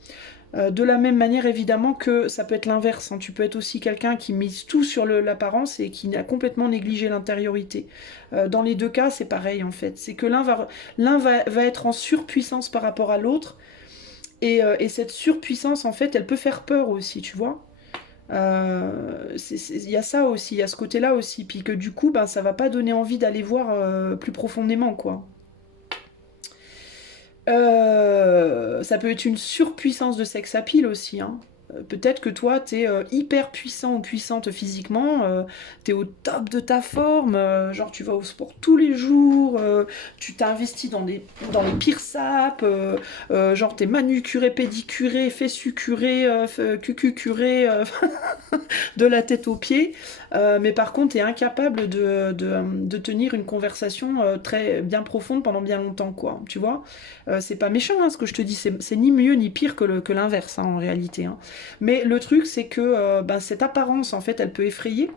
De la même manière, évidemment, que ça peut être l'inverse, hein. Tu peux être aussi quelqu'un qui mise tout sur l'apparence et qui a complètement négligé l'intériorité. Dans les deux cas, c'est pareil, en fait. C'est que l'un va être en surpuissance par rapport à l'autre. Et cette surpuissance, en fait, elle peut faire peur aussi, tu vois. Il y a ça aussi, il y a ce côté-là aussi. Puis que du coup, ben, ça va pas donner envie d'aller voir plus profondément, quoi. Ça peut être une surpuissance de sex appeal aussi, hein. Peut-être que toi, t'es hyper puissant ou puissante physiquement, t'es au top de ta forme, genre tu vas au sport tous les jours, tu t'investis dans les pires sapes, genre t'es manucuré, pédicuré, fessucuré, cucucuré, de la tête aux pieds, mais par contre, tu es incapable de tenir une conversation très bien profonde pendant bien longtemps, quoi. Tu vois, c'est pas méchant hein, ce que je te dis, c'est ni mieux ni pire que l'inverse hein, en réalité. Hein. Mais le truc, c'est que ben, cette apparence, en fait, elle peut effrayer.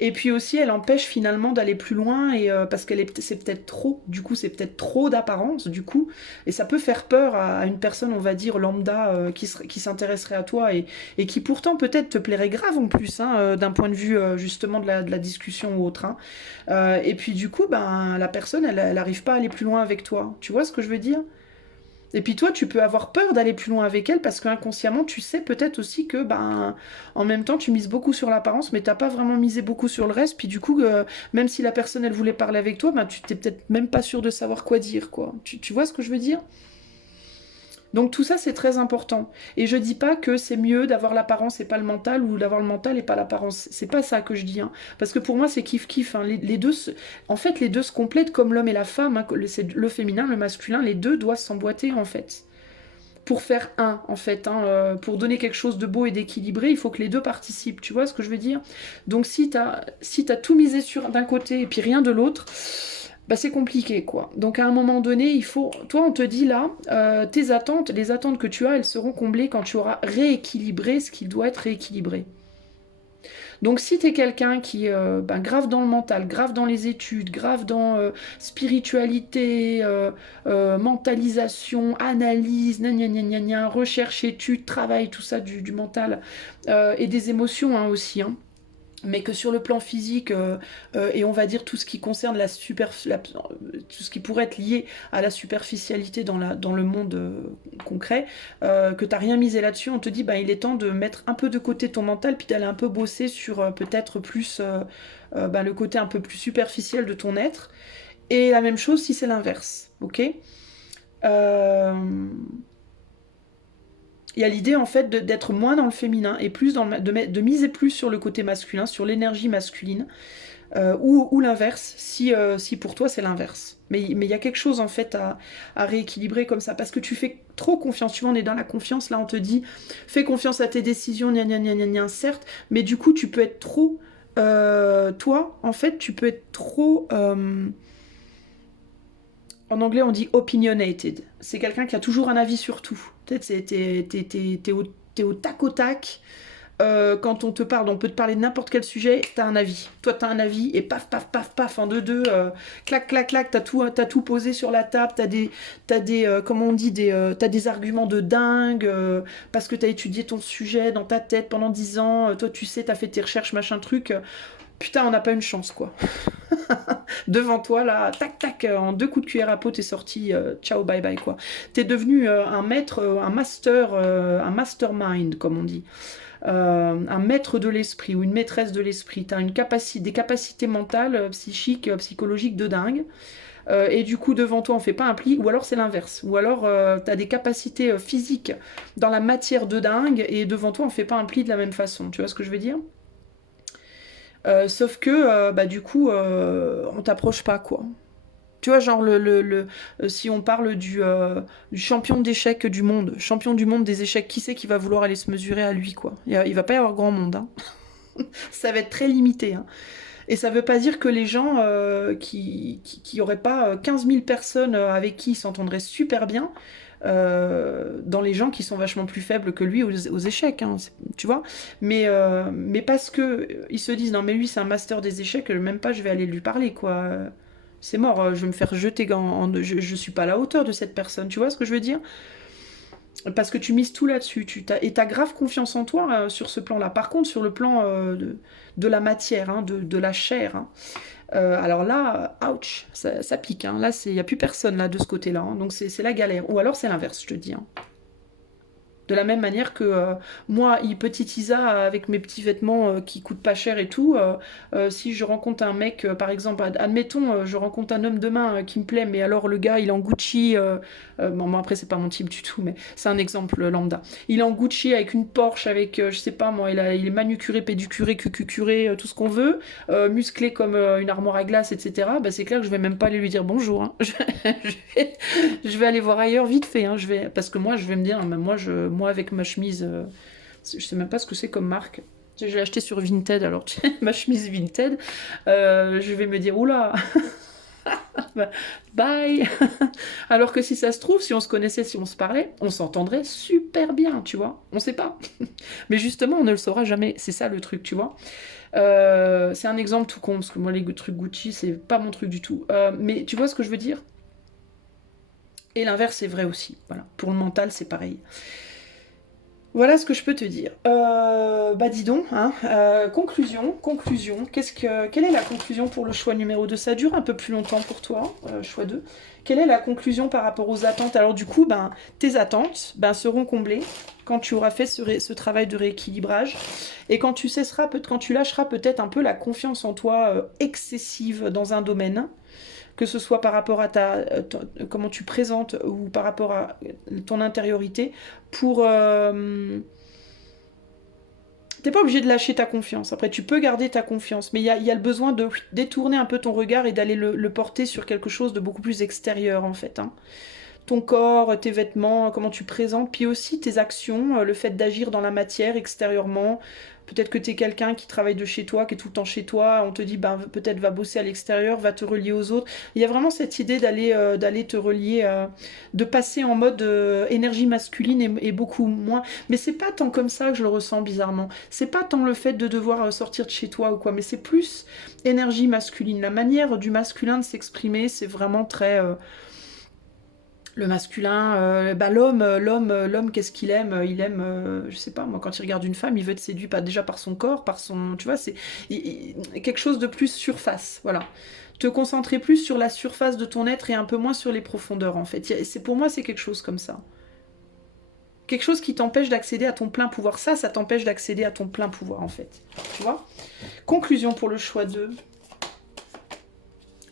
Et puis aussi, elle empêche finalement d'aller plus loin et parce c'est peut-être trop. Du coup, c'est peut-être trop d'apparence. Du coup, et ça peut faire peur à une personne, on va dire lambda, qui s'intéresserait à toi et qui pourtant peut-être te plairait grave en plus, hein, d'un point de vue justement de la discussion ou autre. Hein. Et puis du coup, ben la personne, elle arrive pas à aller plus loin avec toi. Tu vois ce que je veux dire? Et puis toi, tu peux avoir peur d'aller plus loin avec elle parce qu'inconsciemment, tu sais peut-être aussi que, ben, en même temps, tu mises beaucoup sur l'apparence, mais t'as pas vraiment misé beaucoup sur le reste. Puis du coup, même si la personne, elle voulait parler avec toi, ben, tu t'es peut-être même pas sûr de savoir quoi dire, quoi. Tu vois ce que je veux dire? Donc tout ça, c'est très important. Et je dis pas que c'est mieux d'avoir l'apparence et pas le mental, ou d'avoir le mental et pas l'apparence. C'est pas ça que je dis. Hein. Parce que pour moi, c'est kiff-kiff. Hein. Les deux en fait, les deux se complètent comme l'homme et la femme. Hein. C'est le féminin, le masculin. Les deux doivent s'emboîter, en fait. Pour faire un, en fait. Hein. Pour donner quelque chose de beau et d'équilibré, il faut que les deux participent. Tu vois ce que je veux dire? Donc si t'as tout misé sur d'un côté et puis rien de l'autre, bah c'est compliqué quoi. Donc à un moment donné, il faut. Toi, on te dit là, tes attentes, les attentes que tu as, elles seront comblées quand tu auras rééquilibré ce qui doit être rééquilibré. Donc si tu es quelqu'un qui ben, grave dans le mental, grave dans les études, grave dans spiritualité, mentalisation, analyse, gna gna gna gna gna, recherche, étude, travail, tout ça du mental, et des émotions hein, aussi, hein, mais que sur le plan physique et on va dire tout ce qui concerne tout ce qui pourrait être lié à la superficialité dans le monde concret, que t'as rien misé là-dessus, on te dit bah il est temps de mettre un peu de côté ton mental puis d'aller un peu bosser sur peut-être plus bah, le côté un peu plus superficiel de ton être. Et la même chose si c'est l'inverse, ok. euh, il y a l'idée en fait d'être moins dans le féminin et plus de miser plus sur le côté masculin, sur l'énergie masculine, ou l'inverse, si pour toi c'est l'inverse. Mais il y a quelque chose en fait à rééquilibrer comme ça, parce que tu fais trop confiance, tu vois, on est dans la confiance, là on te dit, fais confiance à tes décisions, gna gna gna gna gna, certes, mais du coup tu peux être trop, toi en fait tu peux être trop... en anglais, on dit opinionated. C'est quelqu'un qui a toujours un avis sur tout. Peut-être t'es au tac au tac. Quand on te parle, on peut te parler de n'importe quel sujet, t'as un avis. Toi, t'as un avis et paf, paf, paf, paf, en deux, clac, clac, clac, t'as tout posé sur la table, t'as des comment on dit, t'as des arguments de dingue, parce que t'as étudié ton sujet dans ta tête pendant 10 ans, toi, tu sais, t'as fait tes recherches, machin truc. Putain, on n'a pas une chance, quoi. Devant toi, là, tac, tac, en 2 coups de cuillère à peau, t'es sorti, ciao, bye, bye, quoi. T'es devenu un maître, un master, un mastermind, comme on dit. Un maître de l'esprit ou une maîtresse de l'esprit. T'as des capacités mentales, psychiques, psychologiques de dingue. Et du coup, devant toi, on fait pas un pli, ou alors c'est l'inverse. Ou alors, t'as des capacités physiques dans la matière de dingue, et devant toi, on fait pas un pli de la même façon. Tu vois ce que je veux dire? Sauf que, bah, du coup, on t'approche pas, quoi. Tu vois, genre, si on parle du champion d'échecs du monde, champion du monde des échecs, qui c'est qui va vouloir aller se mesurer à lui, quoi? Il va pas y avoir grand monde, hein. Ça va être très limité, hein. Et ça veut pas dire que les gens qui auraient pas 15 000 personnes avec qui ils s'entendraient super bien, dans les gens qui sont vachement plus faibles que lui aux échecs, hein, tu vois. Mais parce que ils se disent non mais lui c'est un master des échecs, même pas je vais aller lui parler quoi. C'est mort, je vais me faire jeter je suis pas à la hauteur de cette personne, tu vois ce que je veux dire? Parce que tu mises tout là-dessus, et t'as grave confiance en toi sur ce plan-là. Par contre, sur le plan de la matière, hein, de la chair, hein, alors là, ouch, ça pique. Hein. Là, il n'y a plus personne là de ce côté-là. Hein. Donc c'est la galère. Ou alors c'est l'inverse, je te dis. Hein. De la même manière que moi, petite Isa, avec mes petits vêtements qui coûtent pas cher et tout, si je rencontre un mec, par exemple, admettons, je rencontre un homme demain qui me plaît, mais alors le gars, il est en Gucci, bon, moi après, c'est pas mon type du tout, mais c'est un exemple lambda. Il est en Gucci avec une Porsche, avec, je sais pas moi, il est manucuré, pédicuré, cucucuré, tout ce qu'on veut, musclé comme une armoire à glace, etc. Bah, c'est clair que je vais même pas aller lui dire bonjour. Hein. Je vais aller voir ailleurs vite fait. Hein. Parce que moi, je vais me dire, moi avec ma chemise, je sais même pas ce que c'est comme marque. Je l'ai acheté sur Vinted, alors ma chemise Vinted. Je vais me dire, oula, bye. Alors que si ça se trouve, si on se connaissait, si on se parlait, on s'entendrait super bien, tu vois. On sait pas. Mais justement, on ne le saura jamais. C'est ça le truc, tu vois. C'est un exemple tout con, parce que moi, les trucs Gucci, c'est pas mon truc du tout. Mais tu vois ce que je veux dire? Et l'inverse est vrai aussi. Voilà. Pour le mental, c'est pareil. Voilà ce que je peux te dire. Bah dis donc, hein, conclusion. Quelle est la conclusion pour le choix numéro 2? Ça dure un peu plus longtemps pour toi, choix 2. Quelle est la conclusion par rapport aux attentes? Alors du coup, ben, tes attentes seront comblées quand tu auras fait ce travail de rééquilibrage et quand quand tu lâcheras peut-être un peu la confiance en toi excessive dans un domaine, que ce soit par rapport à comment tu présentes ou par rapport à ton intériorité, pour... t'es pas obligé de lâcher ta confiance. Après, tu peux garder ta confiance, mais il y a le besoin de détourner un peu ton regard et d'aller le porter sur quelque chose de beaucoup plus extérieur, en fait. Hein. Ton corps, tes vêtements, comment tu présentes, puis aussi tes actions, le fait d'agir dans la matière extérieurement, Peut-être que tu es quelqu'un qui travaille de chez toi, qui est tout le temps chez toi, on te dit ben, peut-être va bosser à l'extérieur, va te relier aux autres. Il y a vraiment cette idée d'aller te relier, de passer en mode énergie masculine et beaucoup moins. Mais c'est pas tant comme ça que je le ressens bizarrement. C'est pas tant le fait de devoir sortir de chez toi ou quoi, mais c'est plus énergie masculine. La manière du masculin de s'exprimer, c'est vraiment très... le masculin, bah l'homme, qu'est-ce qu'il aime? Il aime, je sais pas, moi, quand il regarde une femme, il veut être séduit pas déjà par son corps, par son, tu vois, c'est quelque chose de plus surface, voilà. Te concentrer plus sur la surface de ton être et un peu moins sur les profondeurs, en fait. C'est pour moi, c'est quelque chose comme ça. Quelque chose qui t'empêche d'accéder à ton plein pouvoir. Ça t'empêche d'accéder à ton plein pouvoir, en fait. Tu vois? Conclusion pour le choix 2.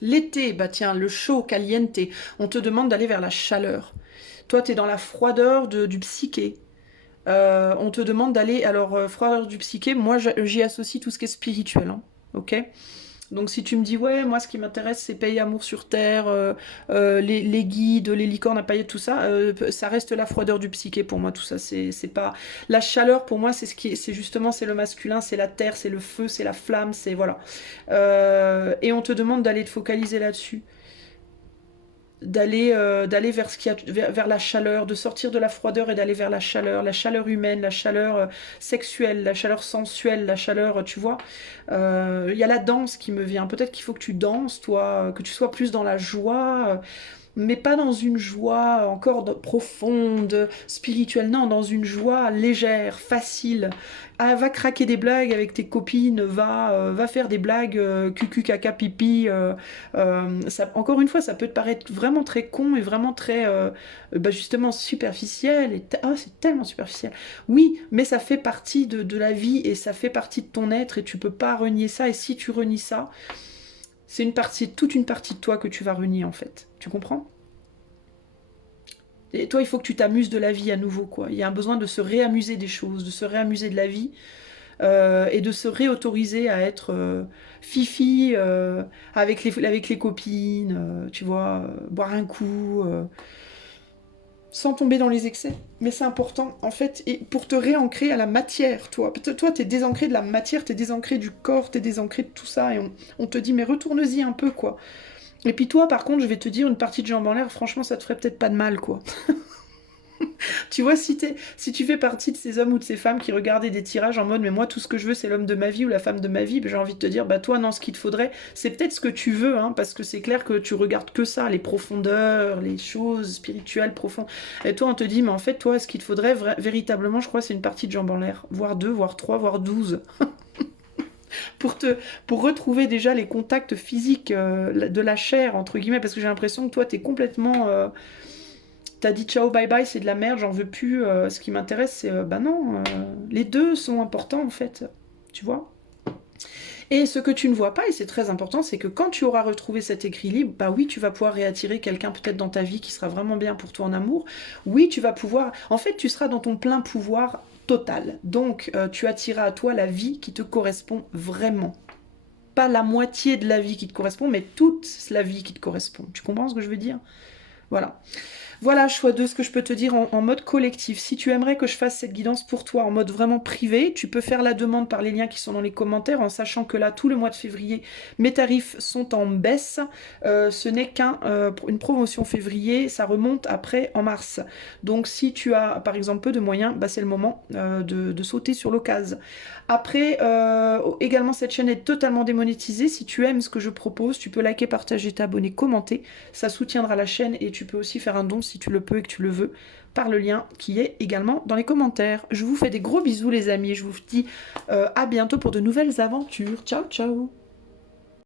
L'été, bah tiens, le chaud, caliente, on te demande d'aller vers la chaleur. Toi, tu es dans la froideur du psyché. On te demande d'aller... Alors, froideur du psyché, moi, j'y associe tout ce qui est spirituel. Hein, ok? Donc si tu me dis, ouais, moi ce qui m'intéresse c'est Pays Amour sur Terre, les guides, les licornes à paillettes, tout ça, ça reste la froideur du psyché pour moi, tout ça, c'est pas... La chaleur pour moi c'est ce qui est, c'est justement, c'est le masculin, c'est la terre, c'est le feu, c'est la flamme, c'est... Voilà. Et on te demande d'aller te focaliser là-dessus. D'aller vers ce qui a, vers la chaleur, de sortir de la froideur et d'aller vers la chaleur humaine, la chaleur sexuelle, la chaleur sensuelle, la chaleur, tu vois. Il y a la danse qui me vient. Peut-être qu'il faut que tu danses, toi, que tu sois plus dans la joie. Mais pas dans une joie encore profonde, spirituelle, non, dans une joie légère, facile. Ah, va craquer des blagues avec tes copines, va faire des blagues cucu, caca, pipi. Ça, encore une fois, ça peut te paraître vraiment très con et vraiment très, bah justement, superficiel. Ah, c'est tellement superficiel. Oui, mais ça fait partie de la vie et ça fait partie de ton être et tu peux pas renier ça. Et si tu renies ça, c'est une partie, toute une partie de toi que tu vas renier en fait. Tu comprends? Et toi, il faut que tu t'amuses de la vie à nouveau, quoi. Il y a un besoin de se réamuser des choses, de se réamuser de la vie et de se réautoriser à être fifi avec les copines, tu vois, boire un coup, sans tomber dans les excès. Mais c'est important, en fait, et pour te réancrer à la matière, toi. Toi, t'es désancré de la matière, t'es désancré du corps, t'es désancré de tout ça, et on te dit, mais retourne-y un peu, quoi. Et puis toi, par contre, je vais te dire, une partie de jambes en l'air, franchement, ça te ferait peut-être pas de mal, quoi. Tu vois, si tu fais partie de ces hommes ou de ces femmes qui regardaient des tirages en mode mais moi tout ce que je veux c'est l'homme de ma vie ou la femme de ma vie, ben, j'ai envie de te dire bah toi non, ce qu'il te faudrait c'est peut-être ce que tu veux hein, parce que c'est clair que tu regardes que ça, les profondeurs, les choses spirituelles profondes. Et toi on te dit mais en fait toi ce qu'il te faudrait véritablement je crois c'est une partie de jambes en l'air, voire 2, voire 3, voire 12. Pour retrouver déjà les contacts physiques de la chair entre guillemets parce que j'ai l'impression que toi t'es complètement t'as dit ciao, bye bye, c'est de la merde, j'en veux plus. Ce qui m'intéresse, c'est. Bah non, les deux sont importants en fait. Tu vois? Et ce que tu ne vois pas, et c'est très important, c'est que quand tu auras retrouvé cet équilibre, bah oui, tu vas pouvoir réattirer quelqu'un peut-être dans ta vie qui sera vraiment bien pour toi en amour. Oui, tu vas pouvoir. En fait, tu seras dans ton plein pouvoir total. Donc, tu attireras à toi la vie qui te correspond vraiment. Pas la moitié de la vie qui te correspond, mais toute la vie qui te correspond. Tu comprends ce que je veux dire? Voilà. Voilà, choix 2, ce que je peux te dire en mode collectif. Si tu aimerais que je fasse cette guidance pour toi en mode vraiment privé, tu peux faire la demande par les liens qui sont dans les commentaires en sachant que là, tout le mois de février, mes tarifs sont en baisse. Ce n'est qu'une promotion février, ça remonte après en mars. Donc si tu as par exemple peu de moyens, bah, c'est le moment de sauter sur l'occasion. Après, également cette chaîne est totalement démonétisée. Si tu aimes ce que je propose, tu peux liker, partager, t'abonner, commenter. Ça soutiendra la chaîne et tu peux aussi faire un don si tu le peux et que tu le veux par le lien qui est également dans les commentaires. Je vous fais des gros bisous les amis et je vous dis à bientôt pour de nouvelles aventures. Ciao ciao.